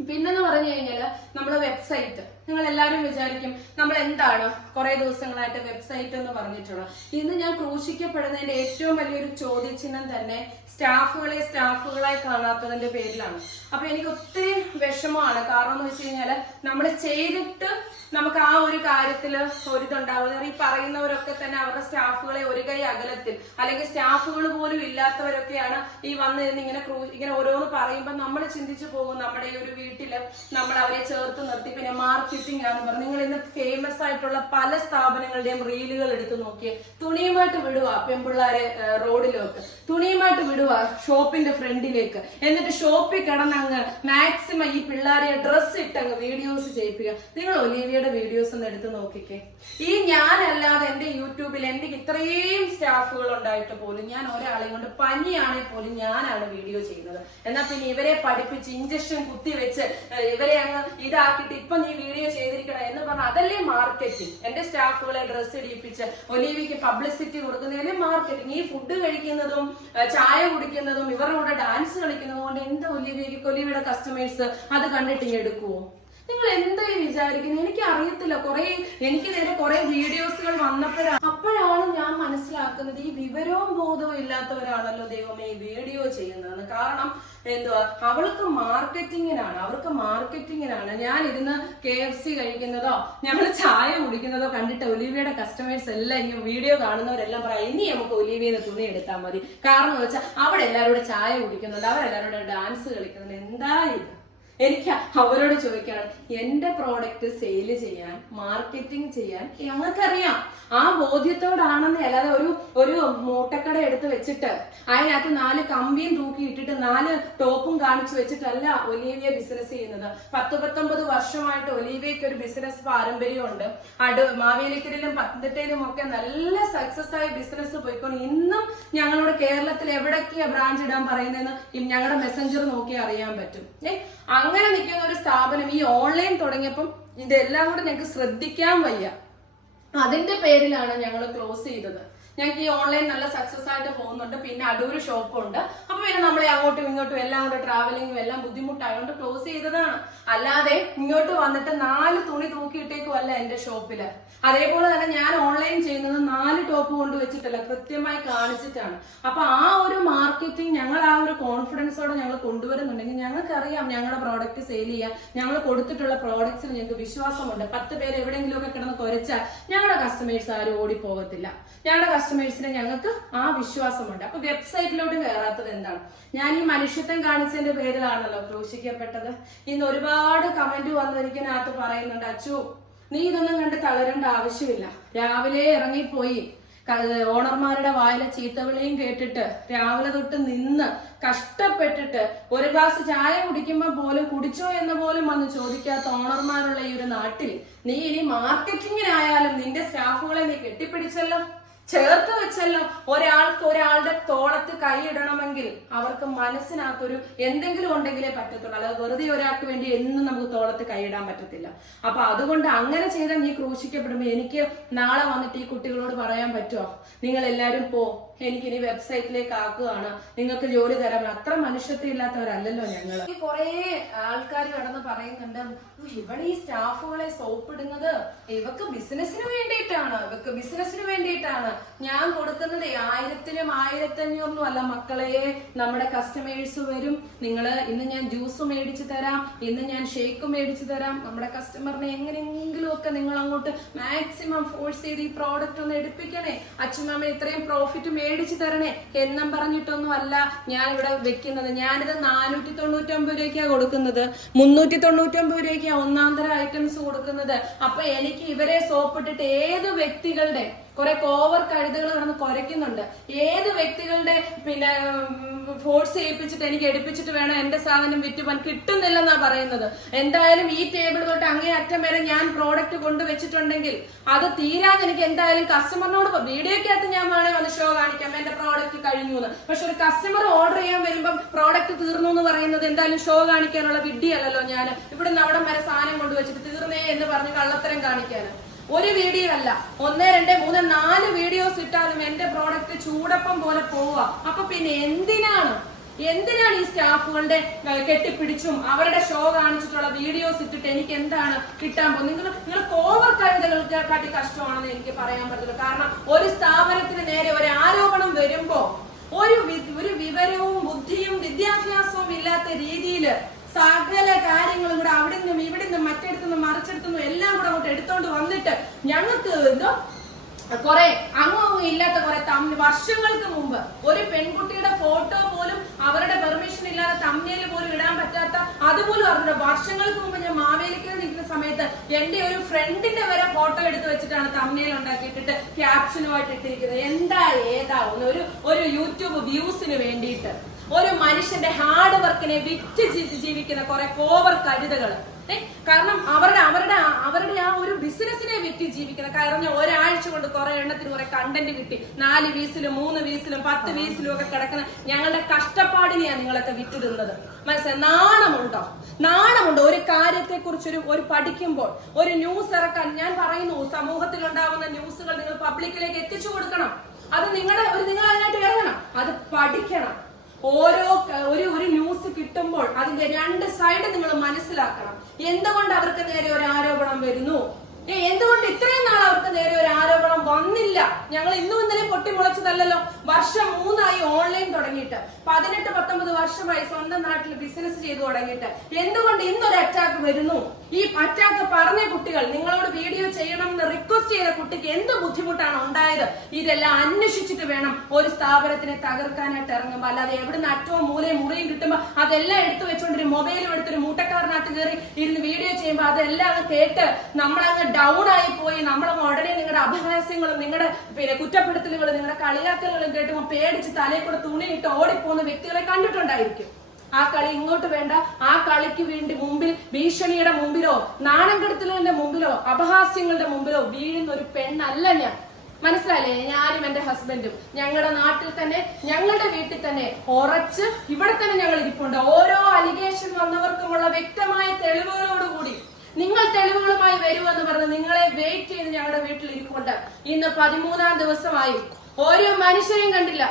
പിന്നെന്ന് പറഞ്ഞു കഴിഞ്ഞാൽ നമ്മുടെ വെബ്സൈറ്റ് നിങ്ങൾ എല്ലാവരും വിചാരിക്കും നമ്മൾ എന്താണ് കുറെ ദിവസങ്ങളായിട്ട് വെബ്സൈറ്റ് എന്ന് പറഞ്ഞിട്ടുള്ളത് ഇന്ന് ഞാൻ ക്രൂശിക്കപ്പെടുന്നതിന്റെ ഏറ്റവും വലിയൊരു ചോദ്യചിഹ്നം തന്നെ സ്റ്റാഫുകളെ സ്റ്റാഫുകളായി കാണാത്തതിന്റെ പേരിലാണ്. അപ്പൊ എനിക്ക് ഒത്തിരി വിഷമമാണ്. കാരണം എന്ന് വെച്ച് കഴിഞ്ഞാൽ നമ്മൾ ചെയ്തിട്ട് നമുക്ക് ആ ഒരു കാര്യത്തിൽ ഒരിതുണ്ടാവുക ഈ പറയുന്നവരൊക്കെ തന്നെ അവരുടെ സ്റ്റാഫുകളെ ഒരു കൈ അകലത്തിൽ അല്ലെങ്കിൽ സ്റ്റാഫുകൾ പോലും ഇല്ലാത്തവരൊക്കെയാണ് ഈ വന്ന് നിന്ന് ഇങ്ങനെ ക്രൂ ഇങ്ങനെ ഓരോന്ന് പറയുമ്പോൾ നമ്മൾ ചിന്തിച്ചു പോകും നമ്മുടെ ഈ ഒരു വീട്ടിൽ നമ്മൾ അവരെ ചേർത്ത് നിർത്തി. പിന്നെ മാർക്കറ്റിംഗ് ആണ് പറഞ്ഞു. നിങ്ങൾ ഇന്ന് ഫേമസ് ആയിട്ടുള്ള പല സ്ഥാപനങ്ങളുടെയും റീലുകൾ എടുത്ത് നോക്കിയേ. തുണിയുമായിട്ട് വിടുക പെൺപിള്ളാരെ റോഡിലേക്ക് തുണിയുമായിട്ട് വിടുക ഷോപ്പിന്റെ ഫ്രണ്ടിലേക്ക്. എന്നിട്ട് ഷോപ്പിൽ കിടന്നങ്ങ് മാക്സിമം ഈ പിള്ളേരെ ഡ്രസ്സ് ഇട്ടങ്ങ് വീഡിയോസ് ചെയ്യിപ്പിക്കുക. നിങ്ങൾ ഒലീവിയുടെ വീഡിയോസ് ഒന്ന് എടുത്ത് നോക്കിക്കേ. ഈ ഞാനല്ലാതെ എന്റെ യൂട്യൂബിൽ എന്റെ ഇത്രയും സ്റ്റാഫുകൾ ഉണ്ടായിട്ട് പോലും ഞാൻ ഒരാളെയും കൊണ്ട് പനിയാണെങ്കിൽ പോലും ഞാനാണ് വീഡിയോ ചെയ്യുന്നത്. എന്നാൽ പിന്നെ ഇവരെ പഠിപ്പിച്ച് ഇഞ്ചക്ഷൻ കുത്തിവെച്ച് വെച്ച് ഇവരെ അങ്ങ് ഇതാക്കിയിട്ട് ഇപ്പൊ നീ വീഡിയോ ചെയ്തിരിക്കണം എന്ന് പറഞ്ഞ അതല്ലേ മാർക്കറ്റിംഗ് എന്റെ സ്റ്റാഫുകളെ ഡ്രസ്സ് ഇടിപ്പിച്ച് ഒലീവിക്ക് പബ്ലിസിറ്റി കൊടുക്കുന്നതല്ലേ മാർക്കറ്റിംഗ് ഈ ഫുഡ് കഴിക്കുന്നതും ചായ കുടിക്കുന്നതും ഇവരുടെ കൂടെ ഡാൻസ് കളിക്കുന്നതും കൊണ്ട് എന്താ ഒലീവിയക്ക് ഒലീവിയുടെ കസ്റ്റമേഴ്സ് അത് കണ്ടിട്ട് എടുക്കുവോ? നിങ്ങൾ എന്തായി വിചാരിക്കുന്നത്? എനിക്ക് അറിയത്തില്ല കുറെ എനിക്ക് നേരെ കുറെ വീഡിയോസുകൾ വന്നപ്പോഴാണ് അപ്പോഴാണ് ഞാൻ മനസ്സിലാക്കുന്നത് ഈ വിവരവും ബോധവും ഇല്ലാത്തവരാണല്ലോ ദൈവമേ ഈ വീഡിയോ ചെയ്യുന്നതെന്ന്. കാരണം എന്തുവാ? അവൾക്ക് മാർക്കറ്റിങ്ങിനാണ്. അവർക്ക് മാർക്കറ്റിങ്ങിനാണ്. ഞാൻ ഇരുന്ന് കെ എഫ് സി കഴിക്കുന്നതോ ഞങ്ങൾ ചായ കുടിക്കുന്നതോ കണ്ടിട്ട് ഒലിവിയുടെ കസ്റ്റമേഴ്സ് എല്ലാം ഇങ്ങനെ വീഡിയോ കാണുന്നവരെല്ലാം പറയാം ഇനി നമുക്ക് ഒലിവിയുടെ തുണി എടുത്താൽ മതി. കാരണം വെച്ചാൽ അവിടെ എല്ലാവരും ചായ കുടിക്കുന്നുണ്ട് അവരെല്ലാവരും ഡാൻസ് കളിക്കുന്നുണ്ട്. എന്താ എനിക്ക് അവരോട് ചോദിക്കണം എന്റെ പ്രോഡക്റ്റ് സെയിൽ ചെയ്യാൻ മാർക്കറ്റിംഗ് ചെയ്യാൻ ഞങ്ങൾക്കറിയാം. ആ ബോധ്യത്തോടാണെന്ന് അല്ലാതെ ഒരു ഒരു മൂട്ടക്കട എടുത്ത് വെച്ചിട്ട് അതിനകത്ത് നാല് കമ്പിയും തൂക്കി ഇട്ടിട്ട് നാല് ടോപ്പും കാണിച്ചു വെച്ചിട്ടല്ല ഒലീവിയ ബിസിനസ് ചെയ്യുന്നത്. പത്ത് പത്തൊമ്പത് വർഷമായിട്ട് ഒലീവിയക്ക് ഒരു ബിസിനസ് പാരമ്പര്യമുണ്ട്. അടു മാവേലിക്കരയിലും പത്തനംതിട്ടയിലും ഒക്കെ നല്ല സക്സസ് ആയ ബിസിനസ് പോയിക്കൊണ്ട് ഇന്നും ഞങ്ങളോട് കേരളത്തിൽ എവിടൊക്കെയാ ബ്രാഞ്ച് ഇടാൻ പറയുന്നതെന്ന് ഞങ്ങളുടെ മെസ്സഞ്ചർ നോക്കി അറിയാൻ പറ്റും. ഏ? അങ്ങനെ നിൽക്കുന്ന ഒരു സ്ഥാപനം ഈ ഓൺലൈൻ തുടങ്ങിയപ്പം ഇതെല്ലാം കൂടെ ഞങ്ങൾക്ക് ശ്രദ്ധിക്കാൻ വയ്യ. അതിന്റെ പേരിലാണ് ഞങ്ങൾ ക്ലോസ് ചെയ്തത്. ഞങ്ങൾക്ക് ഈ ഓൺലൈൻ നല്ല സക്സസ് ആയിട്ട് പോകുന്നുണ്ട്. പിന്നെ അടൂര് ഷോപ്പുണ്ട് അപ്പൊ പിന്നെ നമ്മളെ അങ്ങോട്ടും ഇങ്ങോട്ടും എല്ലാം കൂടെ ട്രാവലിങ്ങും എല്ലാം ബുദ്ധിമുട്ടായതുകൊണ്ട് ക്ലോസ് ചെയ്തതാണ്. അല്ലാതെ ഇങ്ങോട്ട് വന്നിട്ട് നാല് തുണി തൂക്കിയിട്ടേക്കുമല്ല എന്റെ ഷോപ്പിൽ അതേപോലെ തന്നെ ഞാൻ ഓൺലൈൻ ചെയ്യുന്നത് നാല് ടോപ്പ് കൊണ്ട് വെച്ചിട്ടല്ല കൃത്യമായി കാണിച്ചിട്ടാണ്. അപ്പൊ ആ ഒരു മാർക്കറ്റിംഗ് ഞങ്ങൾ ആ ഒരു കോൺഫിഡൻസോടെ ഞങ്ങൾ കൊണ്ടുവരുന്നുണ്ടെങ്കിൽ ഞങ്ങൾക്കറിയാം ഞങ്ങളുടെ പ്രോഡക്റ്റ് സെയിൽ ചെയ്യാം ഞങ്ങൾ കൊടുത്തിട്ടുള്ള പ്രോഡക്റ്റ്സിന് ഞങ്ങൾക്ക് വിശ്വാസമുണ്ട്. പത്ത് പേര് എവിടെയെങ്കിലുമൊക്കെ കിടന്ന് കുരച്ചാൽ ഞങ്ങളുടെ കസ്റ്റമേഴ്സ് ആരും ഓടി ഓടിപ്പോകത്തില്ല. ഞങ്ങളുടെ കസ്റ്റമേഴ്സിന് ഞങ്ങൾക്ക് ആ വിശ്വാസമുണ്ട്. അപ്പൊ വെബ്സൈറ്റിലോട്ട് കയറാത്തത് എന്താണ്? ഞാൻ ഈ മനുഷ്യത്വം കാണിച്ചതിന്റെ പേരിലാണല്ലോ ക്രൂശിക്കപ്പെട്ടത്. ഇന്ന് ഒരുപാട് കമന്റ് വന്നിരിക്കുന്നതിനകത്ത് പറയുന്നുണ്ട് അച്ചു നീ ഇതൊന്നും കണ്ട് തളരേണ്ട ആവശ്യമില്ല. രാവിലെ ഇറങ്ങിപ്പോയി ഓണർമാരുടെ വായിലെ ചീത്തവിളിയും കേട്ടിട്ട് രാവിലെ തൊട്ട് നിന്ന് കഷ്ടപ്പെട്ടിട്ട് ഒരു ഗ്ലാസ് ചായ കുടിക്കുമ്പോൾ പോലും കുടിച്ചോ എന്ന് പോലും വന്ന് ചോദിക്കാത്ത ഓണർമാരുള്ള ഈ ഒരു നാട്ടിൽ നീ ഇനി മാർക്കറ്റിങ്ങിനായാലും നിന്റെ സ്റ്റാഫുകളെ നീ കെട്ടിപ്പിടിച്ചല്ലോ? ചേർത്ത് വെച്ചല്ലോ. ഒരാൾക്ക് ഒരാളുടെ തോളത്ത് കൈയിടണമെങ്കിൽ അവർക്ക് മനസ്സിനകത്തൊരു എന്തെങ്കിലും ഉണ്ടെങ്കിലേ പറ്റത്തുള്ളൂ. അല്ലാതെ വെറുതെ ഒരാൾക്ക് വേണ്ടി എന്നും നമുക്ക് തോളത്ത് കൈയിടാൻ പറ്റത്തില്ല. അപ്പൊ അതുകൊണ്ട് അങ്ങനെ ചെയ്താൽ നീ ക്രൂശിക്കപ്പെടുമ്പോ എനിക്ക് നാളെ വന്നിട്ട് ഈ കുട്ടികളോട് പറയാൻ പറ്റുമോ നിങ്ങൾ എല്ലാവരും പോ എനിക്കിനി വെബ്സൈറ്റിലേക്ക് ആക്കുകയാണ്. നിങ്ങൾക്ക് ജോലി തരാൻ അത്ര മനുഷ്യത്വം ഇല്ലാത്തവരല്ലല്ലോ ഞങ്ങൾ കുറേ ആൾക്കാർ കടന്ന് പറയുന്നുണ്ട് ഇവിടെ ഈ സ്റ്റാഫുകളെ സോപ്പിടുന്നത് ഇവക്ക് ബിസിനസിന് വേണ്ടിയിട്ടാണ്. ഇവക്ക് ബിസിനസിന് വേണ്ടിയിട്ടാണ്. ഞാൻ കൊടുക്കുന്നത് ആയിരത്തിനും ആയിരത്തി അഞ്ഞൂറിനും അല്ല മക്കളെ. നമ്മുടെ കസ്റ്റമേഴ്സ് വരും. നിങ്ങൾ ഇന്ന് ഞാൻ ജ്യൂസ് മേടിച്ചു തരാം. ഇന്ന് ഞാൻ ഷേക്ക് മേടിച്ചു തരാം. നമ്മുടെ കസ്റ്റമറിനെ എങ്ങനെയെങ്കിലും ഒക്കെ നിങ്ങൾ അങ്ങോട്ട് മാക്സിമം ഫോഴ്സ് ചെയ്ത് ഈ പ്രോഡക്റ്റ് ഒന്ന് എടുപ്പിക്കണേ. അച്ഛമ്മ ഇത്രയും പ്രോഫിറ്റ് മേടിച്ചു തരണേ എന്നും പറഞ്ഞിട്ടൊന്നും അല്ല ഞാൻ ഇവിടെ വെക്കുന്നത്. ഞാനിത് നാനൂറ്റി തൊണ്ണൂറ്റൊമ്പത് രൂപയ്ക്കാണ് കൊടുക്കുന്നത്. മുന്നൂറ്റി തൊണ്ണൂറ്റൊമ്പത് രൂപയ്ക്കാണ് ഒന്നാം തരം ഐറ്റംസ് കൊടുക്കുന്നത്. അപ്പൊ എനിക്ക് ഇവരെ സോപ്പിട്ടിട്ട് ഏത് വ്യക്തികളുടെ കുറെ കോവർ കഴുതുകൾ കിടന്ന് കുറയ്ക്കുന്നുണ്ട് ഏത് വ്യക്തികളുടെ പിന്നെ ഫോഴ്സ് ചെയ്യിപ്പിച്ചിട്ട് എനിക്ക് എടുപ്പിച്ചിട്ട് വേണം എന്റെ സാധനം വിറ്റുപോൻ കിട്ടുന്നില്ലെന്നാ പറയുന്നത്. എന്തായാലും ഈ ടേബിൾ തൊട്ട് അങ്ങേ അറ്റം വരെ ഞാൻ പ്രോഡക്റ്റ് കൊണ്ടുവച്ചിട്ടുണ്ടെങ്കിൽ അത് തീരാതെ എനിക്ക് എന്തായാലും കസ്റ്റമറിനോട് വീഡിയോക്കകത്ത് ഞാൻ വേണേ വന്ന് ഷോ കാണിക്കാം. എന്റെ പ്രോഡക്റ്റ് കഴിഞ്ഞു എന്ന്. പക്ഷെ ഒരു കസ്റ്റമർ ഓർഡർ ചെയ്യാൻ വരുമ്പം പ്രോഡക്റ്റ് തീർന്നു എന്ന് പറയുന്നത് എന്തായാലും ഷോ കാണിക്കാനുള്ള വിഡ്ഢിയല്ലല്ലോ ഞാൻ ഇവിടെ നിന്ന് അവിടം വരെ സാധനം കൊണ്ടുവച്ചിട്ട് തീർന്നേ എന്ന് പറഞ്ഞ് കള്ളത്തരം കാണിക്കാൻ ഒരു വീഡിയോ അല്ല ഒന്ന് രണ്ട് മൂന്ന് നാല് വീഡിയോസ് ഇട്ടാലും എന്റെ പ്രോഡക്റ്റ് ചൂടപ്പം പോലെ പോവുക. അപ്പൊ പിന്നെ എന്തിനാണ്? എന്തിനാണ് ഈ സ്റ്റാഫുകളുടെ കെട്ടിപ്പിടിച്ചും അവരുടെ ഷോ കാണിച്ചിട്ടുള്ള വീഡിയോസ് ഇട്ടിട്ട് എനിക്ക് എന്താണ് കിട്ടാൻ പോകുന്നത്? നിങ്ങൾ നിങ്ങൾ കോവർ കവിതകൾക്ക് കാട്ടി കഷ്ടമാണെന്ന് എനിക്ക് പറയാൻ പറ്റില്ല കാരണം ഒരു സ്ഥാപനത്തിന് നേരെ ഒരു ആരോപണം വരുമ്പോ ഒരു ഒരു വിവരവും ബുദ്ധിയും വിദ്യാഭ്യാസവും ഇല്ലാത്ത രീതിയിൽ സകല കാര്യങ്ങളും കൂടെ അവിടെ നിന്നും ഇവിടെ നിന്നും മറ്റെടുത്തുനിന്നും മറിച്ചെടുത്തുനിന്നും എല്ലാം അങ്ങോട്ട് എടുത്തോണ്ട് വന്നിട്ട് ഞങ്ങൾക്ക് എന്തോ കുറെ അങ്ങും ഇല്ലാത്ത കുറെ തമ്മിൽ വർഷങ്ങൾക്ക് മുമ്പ് ഒരു പെൺകുട്ടിയുടെ ഫോട്ടോ പോലും അവരുടെ പെർമിഷൻ ഇല്ലാതെ തമ്മിൽ പോലും ഇടാൻ പറ്റാത്ത അതുപോലും അറിഞ്ഞു വർഷങ്ങൾക്ക് മുമ്പ് ഞാൻ മാവേലിക്കൽ നിൽക്കുന്ന സമയത്ത് എന്റെ ഒരു ഫ്രണ്ടിന്റെ വരെ ഫോട്ടോ എടുത്ത് വെച്ചിട്ടാണ് തമ്മിൽ ഉണ്ടാക്കിയിട്ടിട്ട് ക്യാപ്ഷനുമായിട്ട് ഇട്ടിരിക്കുന്നത്. എന്താ ഏതാവുന്ന ഒരു ഒരു യൂട്യൂബ് വ്യൂസിന് വേണ്ടിയിട്ട്. ഒരു മനുഷ്യന്റെ ഹാർഡ് വർക്കിനെ വിറ്റ് ജീവിക്കുന്ന കുറെ കോവർ കഴുതകൾ ഏ കാരണം അവരുടെ അവരുടെ അവരുടെ ആ ഒരു ബിസിനസ്സിനെ വിറ്റ് ജീവിക്കണം കാരണം ഒരാഴ്ച കൊണ്ട് കുറെ എണ്ണത്തിന് കുറെ കണ്ടന്റ് കിട്ടി. നാല് വീസിലും മൂന്ന് വീസിലും പത്ത് വീസിലും ഒക്കെ കിടക്കുന്ന ഞങ്ങളുടെ കഷ്ടപ്പാടിനെയാണ് നിങ്ങളൊക്കെ വിറ്റ് മനസ്സിലായി നാണമുണ്ടോ? നാണമുണ്ടോ? ഒരു കാര്യത്തെ കുറിച്ച് ഒരു ഒരു പഠിക്കുമ്പോൾ ഒരു ന്യൂസ് ഇറക്കാൻ ഞാൻ പറയുന്നു സമൂഹത്തിൽ ഉണ്ടാകുന്ന ന്യൂസുകൾ നിങ്ങൾ പബ്ലിക്കിലേക്ക് എത്തിച്ചു കൊടുക്കണം. അത് നിങ്ങളെ ഒരു നിങ്ങൾ അതിനായിട്ട് ഇറങ്ങണം. അത് പഠിക്കണം. ഓരോ ഒരു ഒരു ന്യൂസ് കിട്ടുമ്പോൾ അതിന്റെ രണ്ട് സൈഡ് നിങ്ങൾ മനസ്സിലാക്കണം. എന്തുകൊണ്ട് അവർക്ക് നേരെ ഒരു ആരോപണം വരുന്നു? എന്തുകൊണ്ട് ഇത്രയും നാൾ അവർക്ക് നേരെ ഒരു ആരോപണം വന്നില്ല? ഞങ്ങൾ ഇന്നും ഇന്നലെ പൊട്ടിമുളച്ചതല്ലോ വർഷം മൂന്നായി ഓൺലൈൻ തുടങ്ങിയിട്ട്. പതിനെട്ട് പത്തൊമ്പത് വർഷമായി സ്വന്തം നാട്ടിൽ ബിസിനസ് ചെയ്തു തുടങ്ങിയിട്ട്. എന്തുകൊണ്ട് ഇന്നൊരു അറ്റാക്ക് വരുന്നു? ഈ അറ്റാക്ക് പറഞ്ഞ കുട്ടികൾ നിങ്ങളോട് വീഡിയോ ചെയ്യണം എന്ന് റിക്വസ്റ്റ് ചെയ്ത കുട്ടിക്ക് എന്ത് ബുദ്ധിമുട്ടാണ് ഉണ്ടായത്? ഇതെല്ലാം അന്വേഷിച്ചിട്ട് വേണം ഒരു സ്ഥാപനത്തിനെ തകർക്കാനായിട്ട് ഇറങ്ങുമ്പോൾ അല്ലാതെ എവിടുന്ന് അറ്റവും മൂലയും മുറിയും കിട്ടുമ്പോൾ അതെല്ലാം എടുത്തു വെച്ചുകൊണ്ട് ഒരു മൊബൈലും എടുത്തൊരു മൂട്ടക്കാരനകത്ത് കയറി ഇരുന്ന് വീഡിയോ ചെയ്യുമ്പോൾ അതെല്ലാം കേട്ട് നമ്മളങ്ങ് ഡൗൺ ആയി പോയി നമ്മളെ ഉടനെ നിങ്ങളുടെ അപഹാസ്യങ്ങളും നിങ്ങളുടെ പിന്നെ കുറ്റപ്പെടുത്തലുകളും നിങ്ങളുടെ കളിയാക്കലുകളും കേട്ടുമ്പോൾ പേടിച്ച് തലയിൽ കൂടെ തുണിയിട്ട് ഓടിപ്പോകുന്ന വ്യക്തികളെ കണ്ടിട്ടുണ്ടായിരിക്കും. ആ കളി ഇങ്ങോട്ട് വേണ്ട. ആ കളിക്ക് വേണ്ടി മുമ്പിൽ ഭീഷണിയുടെ മുമ്പിലോ നാണം കെടുത്തലിന്റെ മുമ്പിലോ അപഹാസ്യങ്ങളുടെ മുമ്പിലോ വീഴുന്ന ഒരു പെണ്ണല്ല ഞാൻ. മനസ്സിലായില്ലേ? ഞാനും എന്റെ ഹസ്ബൻഡും ഞങ്ങളുടെ നാട്ടിൽ തന്നെ ഞങ്ങളുടെ വീട്ടിൽ തന്നെ ഉറച്ച് ഇവിടെ തന്നെ ഞങ്ങൾ ഇരിപ്പുണ്ട്. ഓരോ അലിഗേഷൻ വന്നവർക്കുമുള്ള വ്യക്തമായ തെളിവുകളോടുകൂടി നിങ്ങൾ തെളിവുകളുമായി വരുമെന്ന് പറഞ്ഞ് നിങ്ങളെ വെയിറ്റ് ചെയ്ത് ഞങ്ങളുടെ വീട്ടിൽ ഇരിപ്പുണ്ട് ഇന്ന് പതിമൂന്നാം ദിവസമായി. ഒരു മനുഷ്യരെയും കണ്ടില്ല.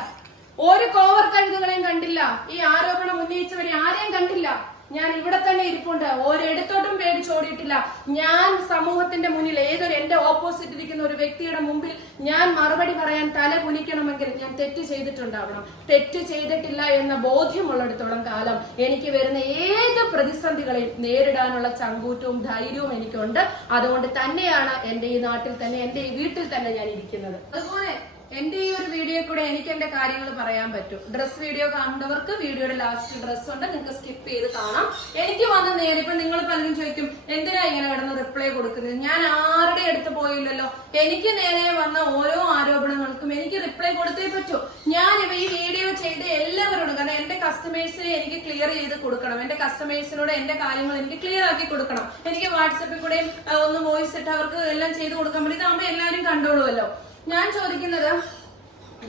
ഒരു കോവർ കഴുതുകളെയും കണ്ടില്ല. ഈ ആരോപണം ഉന്നയിച്ചവരെ ആരെയും കണ്ടില്ല. ഞാൻ ഇവിടെ തന്നെ ഇരിപ്പുണ്ട്. ഒരിടത്തോട്ടും പേടിച്ചോടിയിട്ടില്ല ഞാൻ സമൂഹത്തിന്റെ മുന്നിൽ ഏതൊരു എന്റെ ഓപ്പോസിറ്റ് ഇരിക്കുന്ന ഒരു വ്യക്തിയുടെ മുമ്പിൽ ഞാൻ മറുപടി പറയാൻ തല കുനിക്കണമെങ്കിൽ ഞാൻ തെറ്റ് ചെയ്തിട്ടുണ്ടാവണം. തെറ്റ് ചെയ്തിട്ടില്ല എന്ന ബോധ്യമുള്ളിടത്തോളം കാലം എനിക്ക് വരുന്ന ഏത് പ്രതിസന്ധികളെയും നേരിടാനുള്ള ചങ്കൂറ്റവും ധൈര്യവും എനിക്കുണ്ട്. അതുകൊണ്ട് തന്നെയാണ് എന്റെ ഈ നാട്ടിൽ തന്നെ എന്റെ ഈ വീട്ടിൽ തന്നെ ഞാൻ ഇരിക്കുന്നത്. അതുപോലെ എന്റെ ഈ ഒരു വീഡിയോ കൂടെ എനിക്ക് എന്റെ കാര്യങ്ങൾ പറയാൻ പറ്റും. ഡ്രസ് വീഡിയോ കാണുന്നവർക്ക് വീഡിയോയുടെ ലാസ്റ്റ് ഡ്രസ് ഉണ്ട്. നിങ്ങൾക്ക് സ്കിപ്പ് ചെയ്ത് കാണാം. എനിക്ക് വന്ന നേരെ ഇപ്പൊ നിങ്ങൾ പലരും ചോദിക്കും എന്തിനാ ഇങ്ങനെ കിടന്ന് റിപ്ലൈ കൊടുക്കുന്നത്? ഞാൻ ആരുടെ അടുത്ത് പോയില്ലല്ലോ? എനിക്ക് നേരെ വന്ന ഓരോ ആരോപണങ്ങൾക്കും എനിക്ക് റിപ്ലൈ കൊടുത്തേ പറ്റൂ. ഞാൻ ഇവ ഈ വീഡിയോ ചെയ്ത് എല്ലാവരോടും കാരണം എന്റെ കസ്റ്റമേഴ്സിനെ എനിക്ക് ക്ലിയർ ചെയ്ത് കൊടുക്കണം. എന്റെ കസ്റ്റമേഴ്സിനോട് എന്റെ കാര്യങ്ങൾ എനിക്ക് ക്ലിയർ ആക്കി കൊടുക്കണം. എനിക്ക് വാട്സപ്പിൽ കൂടെയും ഒന്ന് വോയിസ് ഇട്ട് അവർക്ക് എല്ലാം ചെയ്ത് കൊടുക്കാൻ പറ്റും. ഇതാകുമ്പോൾ എല്ലാവരും കണ്ടോളുമല്ലോ ഞാൻ ചോദിക്കുന്നത്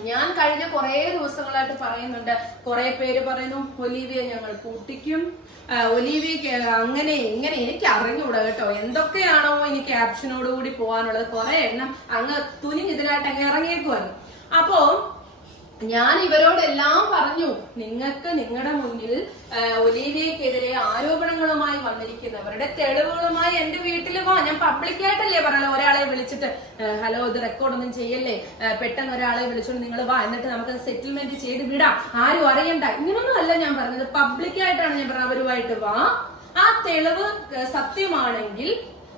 ഞാൻ കഴിഞ്ഞ കുറേ ദിവസങ്ങളായിട്ട് പറയുന്നുണ്ട്. കുറെ പേര് പറയുന്നു ഒലീവിയെ ഞങ്ങൾ പൂട്ടിക്കും ഒലീവിയ ഒലീവിയക്ക് അങ്ങനെ എങ്ങനെ എനിക്ക് അറിഞ്ഞൂടാ കേട്ടോ. എന്തൊക്കെയാണോ ഇനി ക്യാപ്ഷനോട് കൂടി പോകാനുള്ളത് കുറെ എണ്ണം അങ്ങ് തുനിഞ്ഞിതിനായിട്ട് അങ്ങ് ഇറങ്ങിയേക്കുമായിരുന്നു അപ്പോ ഞാൻ ഇവരോടെല്ലാം പറഞ്ഞു നിങ്ങൾക്ക് നിങ്ങളുടെ മുന്നിൽ ഒലീവിയക്കെതിരെ ആരോപണങ്ങളുമായി വന്നിരിക്കുന്നവരുടെ തെളിവുകളുമായി എന്റെ വീട്ടിൽ വാ ഞാൻ പബ്ലിക്കായിട്ടല്ലേ പറയണേ ഒരാളെ വിളിച്ചിട്ട് ഹലോ ഇത് റെക്കോർഡൊന്നും ചെയ്യല്ലേ? പെട്ടെന്ന് ഒരാളെ വിളിച്ചോണ്ട് നിങ്ങൾ വാ എന്നിട്ട് നമുക്ക് സെറ്റിൽമെന്റ് ചെയ്ത് വിടാം. ആരും അറിയണ്ട. ഇങ്ങനൊന്നും അല്ല ഞാൻ പറഞ്ഞത്. പബ്ലിക്കായിട്ടാണ് ഞാൻ പറഞ്ഞത്. അവരുമായിട്ട് വാ. ആ തെളിവ് സത്യമാണെങ്കിൽ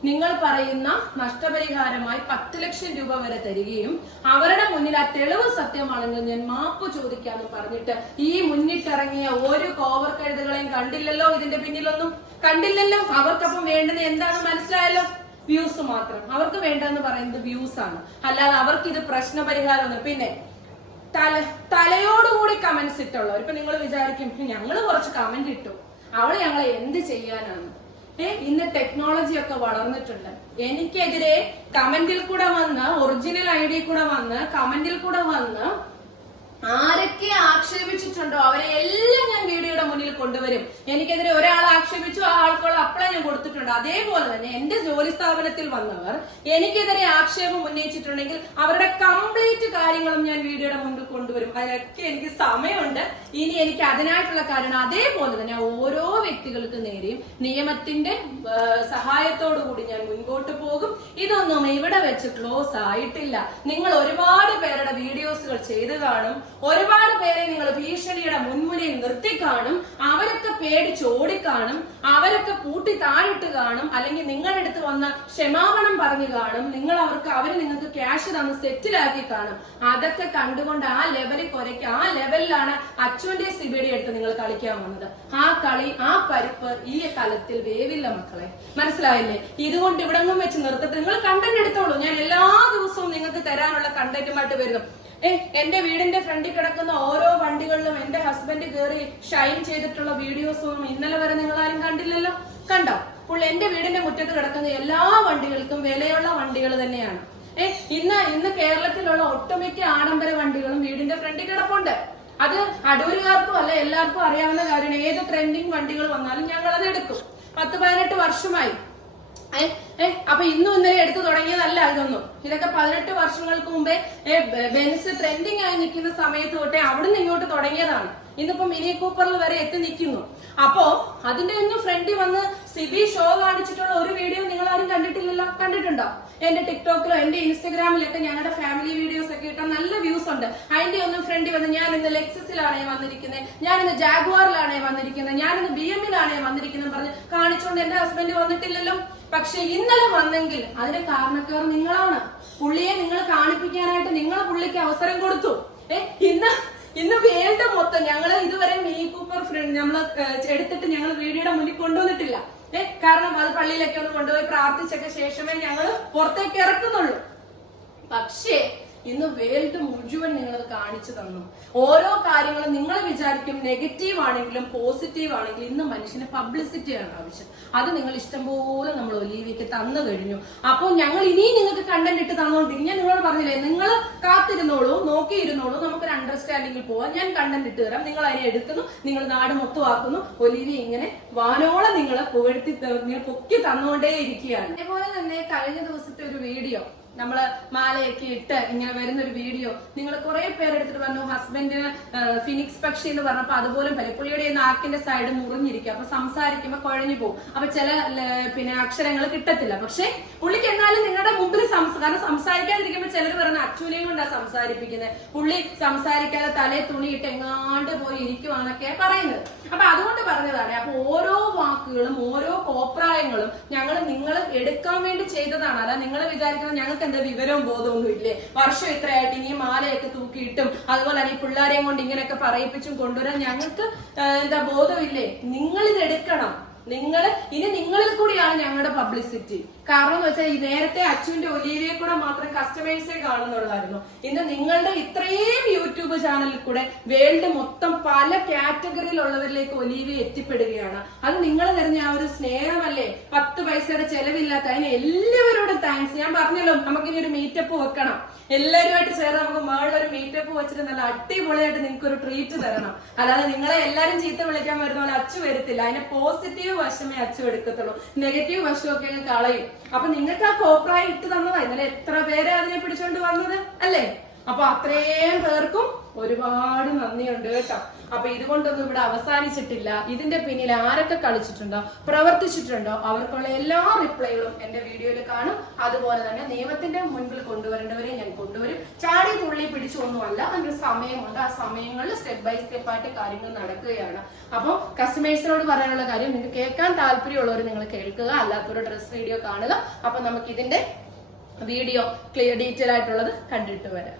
നിങ്ങൾ പറയുന്ന നഷ്ടപരിഹാരമായി പത്ത് ലക്ഷം രൂപ വരെ തരികയും അവരുടെ മുന്നിൽ ആ തെളിവ് സത്യമാണെങ്കിൽ ഞാൻ മാപ്പ് ചോദിക്കാന്ന് പറഞ്ഞിട്ട് ഈ മുന്നിട്ടിറങ്ങിയ ഒരു കോവർ കഴുതുകളെയും കണ്ടില്ലല്ലോ ഇതിന്റെ പിന്നിലൊന്നും? കണ്ടില്ലല്ലോ? അവർക്കപ്പം വേണ്ടത് എന്താണെന്ന് മനസ്സിലായല്ലോ? വ്യൂസ് മാത്രം. അവർക്ക് വേണ്ടതെന്ന് പറയുന്നത് വ്യൂസ് ആണ്. അല്ലാതെ അവർക്ക് ഇത് പ്രശ്ന പ്രശ്നപരിഹാരമൊന്നും പിന്നെ തല തലയോടുകൂടി കമന്റ്സ് ഇട്ടുള്ളവർ. ഇപ്പൊ നിങ്ങൾ വിചാരിക്കും ഞങ്ങൾ കുറച്ച് കമന്റ് ഇട്ടു. അവൾ ഞങ്ങളെ എന്ത് ചെയ്യാനാണ്? ഇന്ന് ടെക്നോളജി ഒക്കെ വളർന്നിട്ടുണ്ട്. എനിക്കെതിരെ കമന്റിൽ കൂടെ വന്ന് ഒറിജിനൽ ഐ ഡി കൂടെ വന്ന് കമന്റിൽ കൂടെ വന്ന് ആരൊക്കെ ആക്ഷേപിച്ചിട്ടുണ്ടോ? അവരെ എല്ലാം ഞാൻ വീഡിയോയുടെ മുന്നിൽ കൊണ്ടുവരും. എനിക്കെതിരെ ഒരാൾ ആക്ഷേപിച്ചു ആ ആൾക്കുള്ള അപ്ലൈ ഞാൻ കൊടുത്തിട്ടുണ്ട്. അതേപോലെ തന്നെ എന്റെ ജോലി സ്ഥാപനത്തിൽ വന്നവർ എനിക്കെതിരെ ആക്ഷേപം ഉന്നയിച്ചിട്ടുണ്ടെങ്കിൽ അവരുടെ കംപ്ലീറ്റ് കാര്യങ്ങളും ഞാൻ വീഡിയോയുടെ മുമ്പിൽ കൊണ്ടുവരും. അതിനൊക്കെ എനിക്ക് സമയമുണ്ട്. ഇനി എനിക്ക് അതിനായിട്ടുള്ള കാരണം അതേപോലെ തന്നെ ഓരോ വ്യക്തികൾക്ക് നേരെയും നിയമത്തിന്റെ സഹായത്തോടു കൂടി ഞാൻ മുൻപോട്ട് പോകും. ഇതൊന്നും ഇവിടെ വെച്ച് ക്ലോസ് ആയിട്ടില്ല. നിങ്ങൾ ഒരുപാട് പേരുടെ വീഡിയോസുകൾ ചെയ്തു കാണും. ഒരുപാട് പേരെ നിങ്ങൾ ഭീഷണിയുടെ മുൻമുനയിൽ നിർത്തി കാണും. അവരൊക്കെ പേടിച്ച് ഓടിക്കാണും അവരൊക്കെ പൂട്ടി താഴിട്ട് കാണും അല്ലെങ്കിൽ നിങ്ങളുടെ അടുത്ത് വന്ന് ക്ഷമാപണം പറഞ്ഞു കാണും നിങ്ങൾ അവർക്ക് അവർ നിങ്ങൾക്ക് ക്യാഷ് തന്ന് സെറ്റിലാക്കി കാണും. അതൊക്കെ കണ്ടുകൊണ്ട് ആ ലെവലിൽ കുറയ്ക്ക് ആ ലെവലിലാണ് അച്ഛന്റെ സിബിയുടെ എടുത്ത് നിങ്ങൾ കളിക്കാൻ വന്നത്. ആ കളി ആ പരിപ്പ് ഈ തലത്തിൽ വേവില്ല മക്കളെ. മനസ്സിലായില്ലേ? ഇതുകൊണ്ട് ഇവിടെങ്ങും വെച്ച് നിർത്തിട്ട് നിങ്ങൾ കണ്ടന്റ് എടുത്തോളൂ. ഞാൻ എല്ലാ ദിവസവും നിങ്ങൾക്ക് തരാനുള്ള കണ്ടന്റുമായിട്ട് വരുന്നു. ഏ എന്റെ വീടിന്റെ ഫ്രണ്ടിൽ കിടക്കുന്ന ഓരോ വണ്ടികളിലും എന്റെ ഹസ്ബൻഡ് കയറി ഷൈൻ ചെയ്തിട്ടുള്ള വീഡിയോസും ഇന്നലെ വരെ നിങ്ങൾ ആരും കണ്ടില്ലല്ലോ? കണ്ടോ? പുള്ളി എന്റെ വീടിന്റെ മുറ്റത്ത് കിടക്കുന്ന എല്ലാ വണ്ടികൾക്കും വിലയുള്ള വണ്ടികൾ തന്നെയാണ്. ഏ ഇന്ന് ഇന്ന് കേരളത്തിലുള്ള ഒട്ടുമിക്ക ആഡംബര വണ്ടികളും വീടിന്റെ ഫ്രണ്ടിൽ കിടപ്പുണ്ട്. അത് അടൂരുകാർക്കും അല്ല എല്ലാവർക്കും അറിയാവുന്ന കാര്യമാണ്. ഏത് ട്രെൻഡിങ് വണ്ടികൾ വന്നാലും ഞങ്ങൾ അത് എടുക്കും. പത്ത് പതിനെട്ട് വർഷമായി. ഏ ഏ അപ്പൊ ഇന്നും ഇന്നലെ എടുത്തു തുടങ്ങിയതല്ല ഇതൊന്നും. ഇതൊക്കെ പതിനെട്ട് വർഷങ്ങൾക്ക് മുമ്പേ ബെൻസ് ട്രെൻഡിങ് ആയി നിൽക്കുന്ന സമയത്ത് തൊട്ടേ അവിടുന്ന് ഇങ്ങോട്ട് തുടങ്ങിയതാണ്. ഇന്നിപ്പോ മിനി കൂപ്പറിൽ വരെ എത്തി നിൽക്കുന്നു. അപ്പോ അതിന്റെ ഒന്നും ഫ്രണ്ടിൽ വന്ന് സിബി ഷോ കാണിച്ചിട്ടുള്ള ഒരു വീഡിയോ നിങ്ങൾ ആരും കണ്ടിട്ടില്ലല്ലോ? കണ്ടിട്ടുണ്ടോ? എന്റെ ടിക്ടോക്കിലോ എന്റെ ഇൻസ്റ്റഗ്രാമിലൊക്കെ ഞങ്ങളുടെ ഫാമിലി വീഡിയോസ് ഒക്കെ ഇട്ടാൽ നല്ല വ്യൂസ് ഉണ്ട്. അതിന്റെ ഒന്നും ഫ്രണ്ടിൽ വന്ന് ഞാൻ ഇന്ന് ലെക്സസിലാണേ വന്നിരിക്കുന്നത്. ഞാൻ ഇന്ന് ജാഗ്വാറിലാണേ വന്നിരിക്കുന്നത്. ഞാൻ ഇന്ന് ബി എമ്മിലാണേ വന്നിരിക്കുന്നത് പറഞ്ഞ് കാണിച്ചുകൊണ്ട് എന്റെ ഹസ്ബൻഡ് വന്നിട്ടില്ലല്ലോ. പക്ഷെ ഇന്നലെ വന്നെങ്കിൽ അതിന് കാരണക്കാർ നിങ്ങളാണ്. പുള്ളിയെ നിങ്ങൾ കാണിപ്പിക്കാനായിട്ട് നിങ്ങൾ പുള്ളിക്ക് അവസരം കൊടുത്തു. ഏ ഇന്ന് ഇന്ന് വേൾഡ് മൊത്തം ഞങ്ങൾ ഇതുവരെ മിനി കൂപ്പർ ഫ്രണ്ട് നമ്മൾ എടുത്തിട്ട് ഞങ്ങൾ വീഡിയോയുടെ മുന്നിൽ കൊണ്ടുവന്നിട്ടില്ല. ഏ കാരണം അത് പള്ളിയിലൊക്കെ ഒന്ന് കൊണ്ടുപോയി പ്രാർത്ഥിച്ചൊക്കെ ശേഷമേ ഞങ്ങൾ പുറത്തേക്ക് ഇറക്കുന്നുള്ളൂ. പക്ഷേ ഇന്ന് വേൾഡ് മുഴുവൻ നിങ്ങളത് കാണിച്ചു തന്നു. ഓരോ കാര്യങ്ങളും നിങ്ങൾ വിചാരിക്കും നെഗറ്റീവ് ആണെങ്കിലും പോസിറ്റീവ് ആണെങ്കിലും ഇന്ന് മനുഷ്യന് പബ്ലിസിറ്റിയാണ് ആവശ്യം. അത് നിങ്ങൾ ഇഷ്ടംപോലെ നമ്മൾ ഒലീവിക്ക് തന്നു കഴിഞ്ഞു. അപ്പോൾ ഞങ്ങൾ ഇനിയും നിങ്ങൾക്ക് കണ്ടന്റ് ഇട്ട് തന്നോണ്ടിരിക്കും ഞാൻ നിങ്ങളോട് പറഞ്ഞില്ലേ നിങ്ങൾ കാത്തിരുന്നോളൂ നോക്കിയിരുന്നോളൂ നമുക്കൊരു അണ്ടർസ്റ്റാൻഡിങ്ങിൽ പോവാം. ഞാൻ കണ്ടന്റ് ഇട്ട് തരാം നിങ്ങൾ അതിനെ എടുക്കുന്നു നിങ്ങൾ നാട് മൊത്തമാക്കുന്നു ഒലിവി ഇങ്ങനെ വാനോളം നിങ്ങളെ പുകഴ്ത്തി പൊക്കി തന്നുകൊണ്ടേ ഇരിക്കുകയാണ്. അതേപോലെ തന്നെ കഴിഞ്ഞ ദിവസത്തെ ഒരു വീഡിയോ നമ്മൾ മാലയൊക്കെ ഇട്ട് ഇങ്ങനെ വരുന്ന ഒരു വീഡിയോ. നിങ്ങൾ കുറെ പേരെടുത്തിട്ട് പറഞ്ഞു ഹസ്ബൻഡിന് ഫിനിക്സ് പക്ഷി എന്ന് പറഞ്ഞപ്പോ അതുപോലും പല പുള്ളിയുടെ നാക്കിന്റെ സൈഡ് മുറിഞ്ഞിരിക്കും. അപ്പൊ സംസാരിക്കുമ്പോ കുഴഞ്ഞു പോകും. അപ്പൊ ചില പിന്നെ അക്ഷരങ്ങൾ കിട്ടത്തില്ല. പക്ഷെ പുള്ളിക്ക് എന്നാലും നിങ്ങളുടെ മുമ്പിൽ കാരണം സംസാരിക്കാതിരിക്കുമ്പോ ചിലർ പറഞ്ഞ അച്ഛനെയും കൊണ്ടാണ് സംസാരിപ്പിക്കുന്നത് പുള്ളി സംസാരിക്കാതെ തലേ തുണിയിട്ട് എങ്ങാണ്ട് പോയി ഇരിക്കുവാന്നൊക്കെ പറയുന്നത്. അപ്പൊ അതുകൊണ്ട് പറഞ്ഞതാണ് അപ്പൊ ഓരോ വാക്കുകളും ഓരോ കോപ്രായങ്ങളും ഞങ്ങൾ നിങ്ങൾ എടുക്കാൻ വേണ്ടി ചെയ്തതാണ്. അതാ നിങ്ങൾ വിചാരിക്കുന്നത് ഞങ്ങൾക്ക് എന്താ വിവരവും ബോധമൊന്നും ഇല്ലേ വർഷം ഇത്രയായിട്ട് ഇനി മാലയൊക്കെ തൂക്കിയിട്ടും അതുപോലെ തന്നെ ഈ പിള്ളേരെയും കൊണ്ട് ഇങ്ങനെയൊക്കെ പറയിപ്പിച്ചും കൊണ്ടുവരാൻ ഞങ്ങൾക്ക് എന്താ ബോധമില്ലേ? ഇത് എടുക്കണം. നിങ്ങൾ ഇനി നിങ്ങളിൽ കൂടിയാണ് ഞങ്ങളുടെ പബ്ലിസിറ്റി കാരണം എന്ന് വെച്ചാൽ നേരത്തെ അച്ഛന്റെ ഒലിയിലേ കൂടെ മാത്രം കസ്റ്റമേഴ്സേ കാണുന്നുള്ളായിരുന്നു ഇന്ന് നിങ്ങളുടെ ഇത്രയും യൂട്യൂബ് ചാനലിൽ കൂടെ വേൾഡ് മൊത്തം പല കാറ്റഗറിയിലുള്ളവരിലേക്ക് ഒലീവി എത്തിപ്പെടുകയാണ്. അത് നിങ്ങൾ തരുന്ന ആ ഒരു സ്നേഹമല്ലേ? പത്ത് പൈസയുടെ ചെലവില്ലാത്ത അതിന് എല്ലാവരോടും താങ്ക്സ് ഞാൻ പറഞ്ഞല്ലോ നമുക്കിനി ഒരു മീറ്റപ്പ് വെക്കണം. എല്ലാവരുമായിട്ട് ചേർന്ന് നമുക്ക് മേളിൽ ഒരു മീറ്റപ്പ് വെച്ചിട്ട് നല്ല അടിപൊളിയായിട്ട് നിങ്ങൾക്ക് ഒരു ട്രീറ്റ് തരണം. അല്ലാതെ നിങ്ങളെ എല്ലാരും ചീത്ത വിളിക്കാൻ വരുന്ന പോലെ അച്ചു വരത്തില്ല. അതിന്റെ പോസിറ്റീവ് വശമേ അച്ചു എടുക്കത്തുള്ളൂ. നെഗറ്റീവ് വശമൊക്കെ അങ്ങ് കളയും. അപ്പൊ നിങ്ങൾക്ക് ആ കോപ്രായം ഇട്ട് തന്നതാ. ഇന്നലെ എത്ര പേരെ അതിനെ പിടിച്ചോണ്ട് വന്നത്? അല്ലേ? അപ്പൊ അത്രയും പേർക്കും ഒരുപാട് നന്ദിയുണ്ട് കേട്ടോ. അപ്പൊ ഇതുകൊണ്ടൊന്നും ഇവിടെ അവസാനിച്ചിട്ടില്ല. ഇതിന്റെ പിന്നിൽ ആരൊക്കെ കളിച്ചിട്ടുണ്ടോ പ്രവർത്തിച്ചിട്ടുണ്ടോ അവർക്കുള്ള എല്ലാ റിപ്ലൈകളും എന്റെ വീഡിയോയിൽ കാണും. അതുപോലെ തന്നെ നിയമത്തിന്റെ മുൻപിൽ കൊണ്ടുവരേണ്ടവരെ ഞാൻ കൊണ്ടുവരും. ചാടി തുള്ളി പിടിച്ചൊന്നുമല്ല അതിന്റെ സമയമുണ്ട്. ആ സമയങ്ങളിൽ സ്റ്റെപ്പ് ബൈ സ്റ്റെപ്പ് ആയിട്ട് കാര്യങ്ങൾ നടക്കുകയാണ്. അപ്പോൾ കസ്റ്റമേഴ്സിനോട് പറയാനുള്ള കാര്യം നിങ്ങൾക്ക് കേൾക്കാൻ താല്പര്യമുള്ളവർ നിങ്ങൾ കേൾക്കുക അല്ലാത്തൊരു ഡ്രസ് വീഡിയോ കാണുക. അപ്പൊ നമുക്ക് ഇതിന്റെ വീഡിയോ ക്ലിയർ ഡീറ്റെയിൽ ആയിട്ടുള്ളത് കണ്ടിട്ട് വരാം.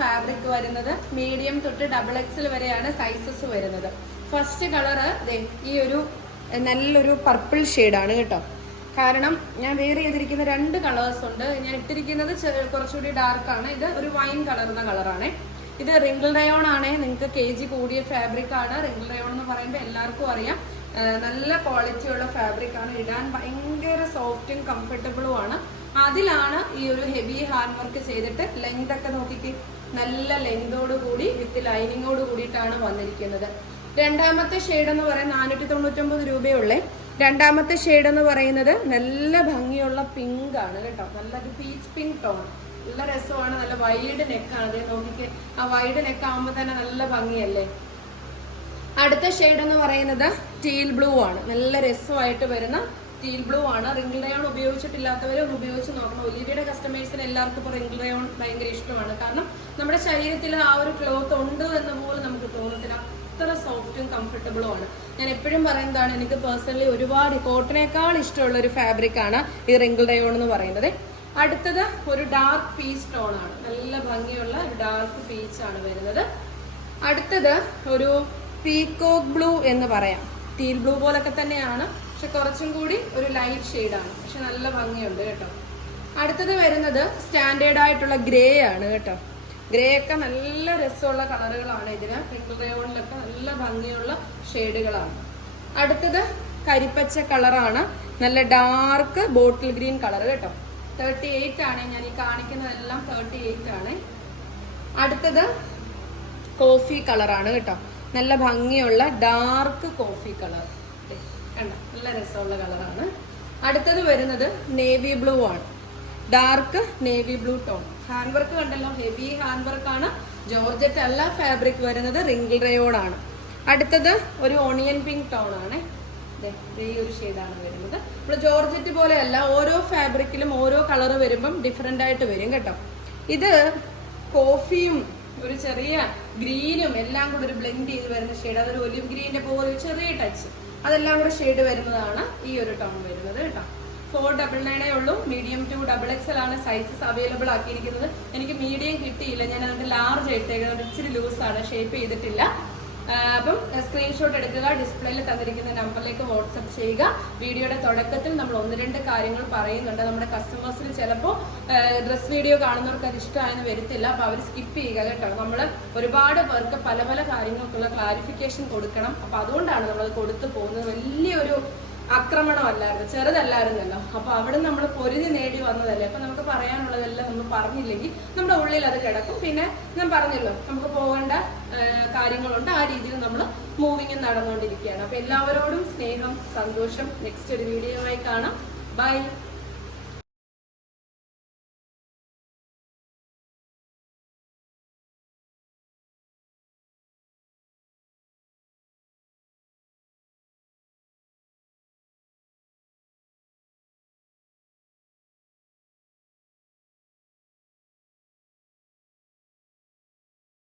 ഫാബ്രിക് വരുന്നത്. മീഡിയം തൊട്ട് ഡബിൾ എക്സൽ വരെയാണ് സൈസസ് വരുന്നത്. ഫസ്റ്റ് കളറ് ഈ ഒരു നല്ലൊരു പർപ്പിൾ ഷെയ്ഡാണ് കേട്ടോ. കാരണം ഞാൻ വെയർ ചെയ്തിരിക്കുന്ന രണ്ട് കളേഴ്സ് ഉണ്ട്. ഞാൻ ഇട്ടിരിക്കുന്നത് കുറച്ചുകൂടി ഡാർക്കാണ് ഇത് ഒരു വൈൻ കളർന്ന കളറാണ് ഇത് റിംഗിൾ റയോൺ ആണ്. നിങ്ങൾക്ക് കെ ജി കൂടിയ ഫാബ്രിക് ആണ്. റിംഗിൾ റയോൺ എന്ന് പറയുമ്പോൾ എല്ലാവർക്കും അറിയാം. നല്ല ക്വാളിറ്റിയുള്ള ഫാബ്രിക് ആണ്. ഇടാൻ ഭയങ്കര സോഫ്റ്റും കംഫർട്ടബിളും ആണ്. അതിലാണ് ഈ ഒരു ഹെവി ഹാൻഡ് വർക്ക് ചെയ്തിട്ട് ലെങ്ത് ഒക്കെ നോക്കിയിട്ട് നല്ല ലെങ്തോട് കൂടി വിത്ത് ലൈനിങ്ങോട് കൂടിയിട്ടാണ് വന്നിരിക്കുന്നത്. രണ്ടാമത്തെ ഷെയ്ഡ് എന്ന് പറയുന്നത് നാനൂറ്റി തൊണ്ണൂറ്റൊമ്പത് രൂപയുള്ളേ. രണ്ടാമത്തെ ഷെയ്ഡ് എന്ന് പറയുന്നത് നല്ല ഭംഗിയുള്ള പിങ്ക് ആണ് കേട്ടോ. നല്ലൊരു പീച്ച് പിങ്ക് ടോൺ നല്ല രസമാണ് നല്ല വൈഡ് നെക്കാണ് അത് നോക്കിക്ക് ആ വൈഡ് നെക്ക് ആകുമ്പോൾ തന്നെ നല്ല ഭംഗിയല്ലേ? അടുത്ത ഷെയ്ഡ് എന്ന് പറയുന്നത് ടീൽ ബ്ലൂ ആണ്. നല്ല രസമായിട്ട് വരുന്ന ടീൽ ബ്ലൂ ആണ്. റിംഗിൾ റയോൺ ഉപയോഗിച്ചിട്ടില്ലാത്തവരെ ഉപയോഗിച്ച് നോക്കണം. ഒലിവിയുടെ കസ്റ്റമേഴ്സിന് എല്ലാവർക്കും ഇപ്പോൾ റിംഗിൾ റയോൺ ഭയങ്കര ഇഷ്ടമാണ്. കാരണം നമ്മുടെ ശരീരത്തിൽ ആ ഒരു ക്ലോത്ത് ഉണ്ട് എന്ന് പോലും നമുക്ക് തോന്നത്തില്ല. അത്ര സോഫ്റ്റും കംഫർട്ടബിളും ആണ്. ഞാൻ എപ്പോഴും പറയുന്നതാണ് എനിക്ക് പേഴ്സണലി ഒരുപാട് കോട്ടിനേക്കാൾ ഇഷ്ടമുള്ള ഒരു ഫാബ്രിക് ആണ് ഈ റിംഗിൾ റയോൺ എന്ന് പറയുന്നത്. അടുത്തത് ഒരു ഡാർക്ക് പീച്ച് ടോൺ ആണ്. നല്ല ഭംഗിയുള്ള ഒരു ഡാർക്ക് പീച്ച് ആണ് വരുന്നത്. അടുത്തത് ഒരു പീകോക്ക് ബ്ലൂ എന്ന് പറയാം. ടീൽ ബ്ലൂ പോലൊക്കെ തന്നെയാണ്. പക്ഷെ കുറച്ചും കൂടി ഒരു ലൈറ്റ് ഷെയ്ഡാണ് പക്ഷെ നല്ല ഭംഗിയുണ്ട് കേട്ടോ. അടുത്തത് വരുന്നത് സ്റ്റാൻഡേർഡ് ആയിട്ടുള്ള ഗ്രേ ആണ് കേട്ടോ. ഗ്രേ ഒക്കെ നല്ല രസമുള്ള കളറുകളാണ് ഇതിന്. പിങ്ക് റയോണിലൊക്കെ നല്ല ഭംഗിയുള്ള ഷെയ്ഡുകളാണ് അടുത്തത് കരിപ്പച്ച കളറാണ് നല്ല ഡാർക്ക് ബോട്ടിൽ ഗ്രീൻ കളർ കേട്ടോ. തേർട്ടി എയ്റ്റ് ആണ്. ഞാൻ ഈ കാണിക്കുന്നതെല്ലാം തേർട്ടി എയ്റ്റ് ആണ്. അടുത്തത് കോഫി കളറാണ് കേട്ടോ. നല്ല ഭംഗിയുള്ള ഡാർക്ക് കോഫി കളർ കണ്ട? നല്ല രസമുള്ള കളറാണ്. അടുത്തത് വരുന്നത് നേവി ബ്ലൂ ആണ്. Dark navy blue tone hand work കണ്ടല്ലോ ഹെവി ഹാൻഡ് വർക്ക് ആണ്. ജോർജറ്റ് അല്ല ഫാബ്രിക് വരുന്നത് റിംഗിൾ റയോഡാണ് അടുത്തത് ഒരു ഓണിയൻ പിങ്ക് ടോൺ ആണ്. ഈ ഒരു ഷെയ്ഡാണ് വരുന്നത്. നമ്മൾ ജോർജറ്റ് പോലെയല്ല ഓരോ ഫാബ്രിക്കിലും ഓരോ കളർ വരുമ്പം ഡിഫറെന്റ് ആയിട്ട് വരും കേട്ടോ. ഇത് കോഫിയും ഒരു ചെറിയ ഗ്രീനും എല്ലാം കൂടെ ഒരു ബ്ലെൻഡ് ചെയ്ത് വരുന്ന ഷെയ്ഡ് അതൊരു ഒലിവ് ഗ്രീനിന്റെ പോലെ ഒരു ചെറിയ ടച്ച് അതെല്ലാം കൂടെ ഷെയ്ഡ് വരുന്നതാണ് ഈ ഒരു ടോൺ വരുന്നത് കേട്ടോ. ഫോർ ഡബിൾ നയനേ ഉള്ളൂ. മീഡിയം ടു ഡബിൾ എക്സൽ ആണ് സൈസസ് അവൈലബിൾ ആക്കിയിരിക്കുന്നത്. എനിക്ക് മീഡിയം കിട്ടിയില്ല. ഞാൻ അതിന്റെ ലാർജ് ഇട്ടേക്കുന്നത് ഇച്ചിരി ലൂസാണ് ഷേപ്പ് ചെയ്തിട്ടില്ല. അപ്പം സ്ക്രീൻഷോട്ട് എടുക്കുക ഡിസ്പ്ലേയിൽ തന്നിരിക്കുന്ന നമ്പറിലേക്ക് വാട്സപ്പ് ചെയ്യുക. വീഡിയോയുടെ തുടക്കത്തിൽ നമ്മൾ ഒന്ന് രണ്ട് കാര്യങ്ങൾ പറയുന്നുണ്ട്. നമ്മുടെ കസ്റ്റമേഴ്സിന് ചിലപ്പോൾ ഡ്രസ് വീഡിയോ കാണുന്നവർക്ക് അത് ഇഷ്ടമായെന്ന് വരത്തില്ല. അപ്പോൾ അവർ സ്കിപ്പ് ചെയ്യുക കേട്ടോ. നമ്മൾ ഒരുപാട് പേർക്ക് പല പല കാര്യങ്ങൾക്കുള്ള ക്ലാരിഫിക്കേഷൻ കൊടുക്കണം. അപ്പോൾ അതുകൊണ്ടാണ് നമ്മളത് കൊടുത്തു പോകുന്നത്. വലിയൊരു ആക്രമണമല്ലായിരുന്നു. ചെറുതല്ലായിരുന്നല്ലോ. അപ്പൊ അവിടെ നമ്മൾ പൊരുതി നേടി വന്നതല്ലേ. അപ്പൊ നമുക്ക് പറയാനുള്ളതെല്ലാം നമ്മൾ പറഞ്ഞില്ലെങ്കിൽ നമ്മുടെ ഉള്ളിൽ അത് കിടക്കും. പിന്നെ ഞാൻ പറഞ്ഞല്ലോ നമുക്ക് പോകേണ്ട കാര്യങ്ങളുണ്ട്. ആ രീതിയിൽ നമ്മൾ മൂവിങ് നടന്നുകൊണ്ടിരിക്കുകയാണ്. അപ്പൊ എല്ലാവരോടും സ്നേഹം സന്തോഷം. നെക്സ്റ്റ് ഒരു വീഡിയോ ആയി കാണാം. ബൈ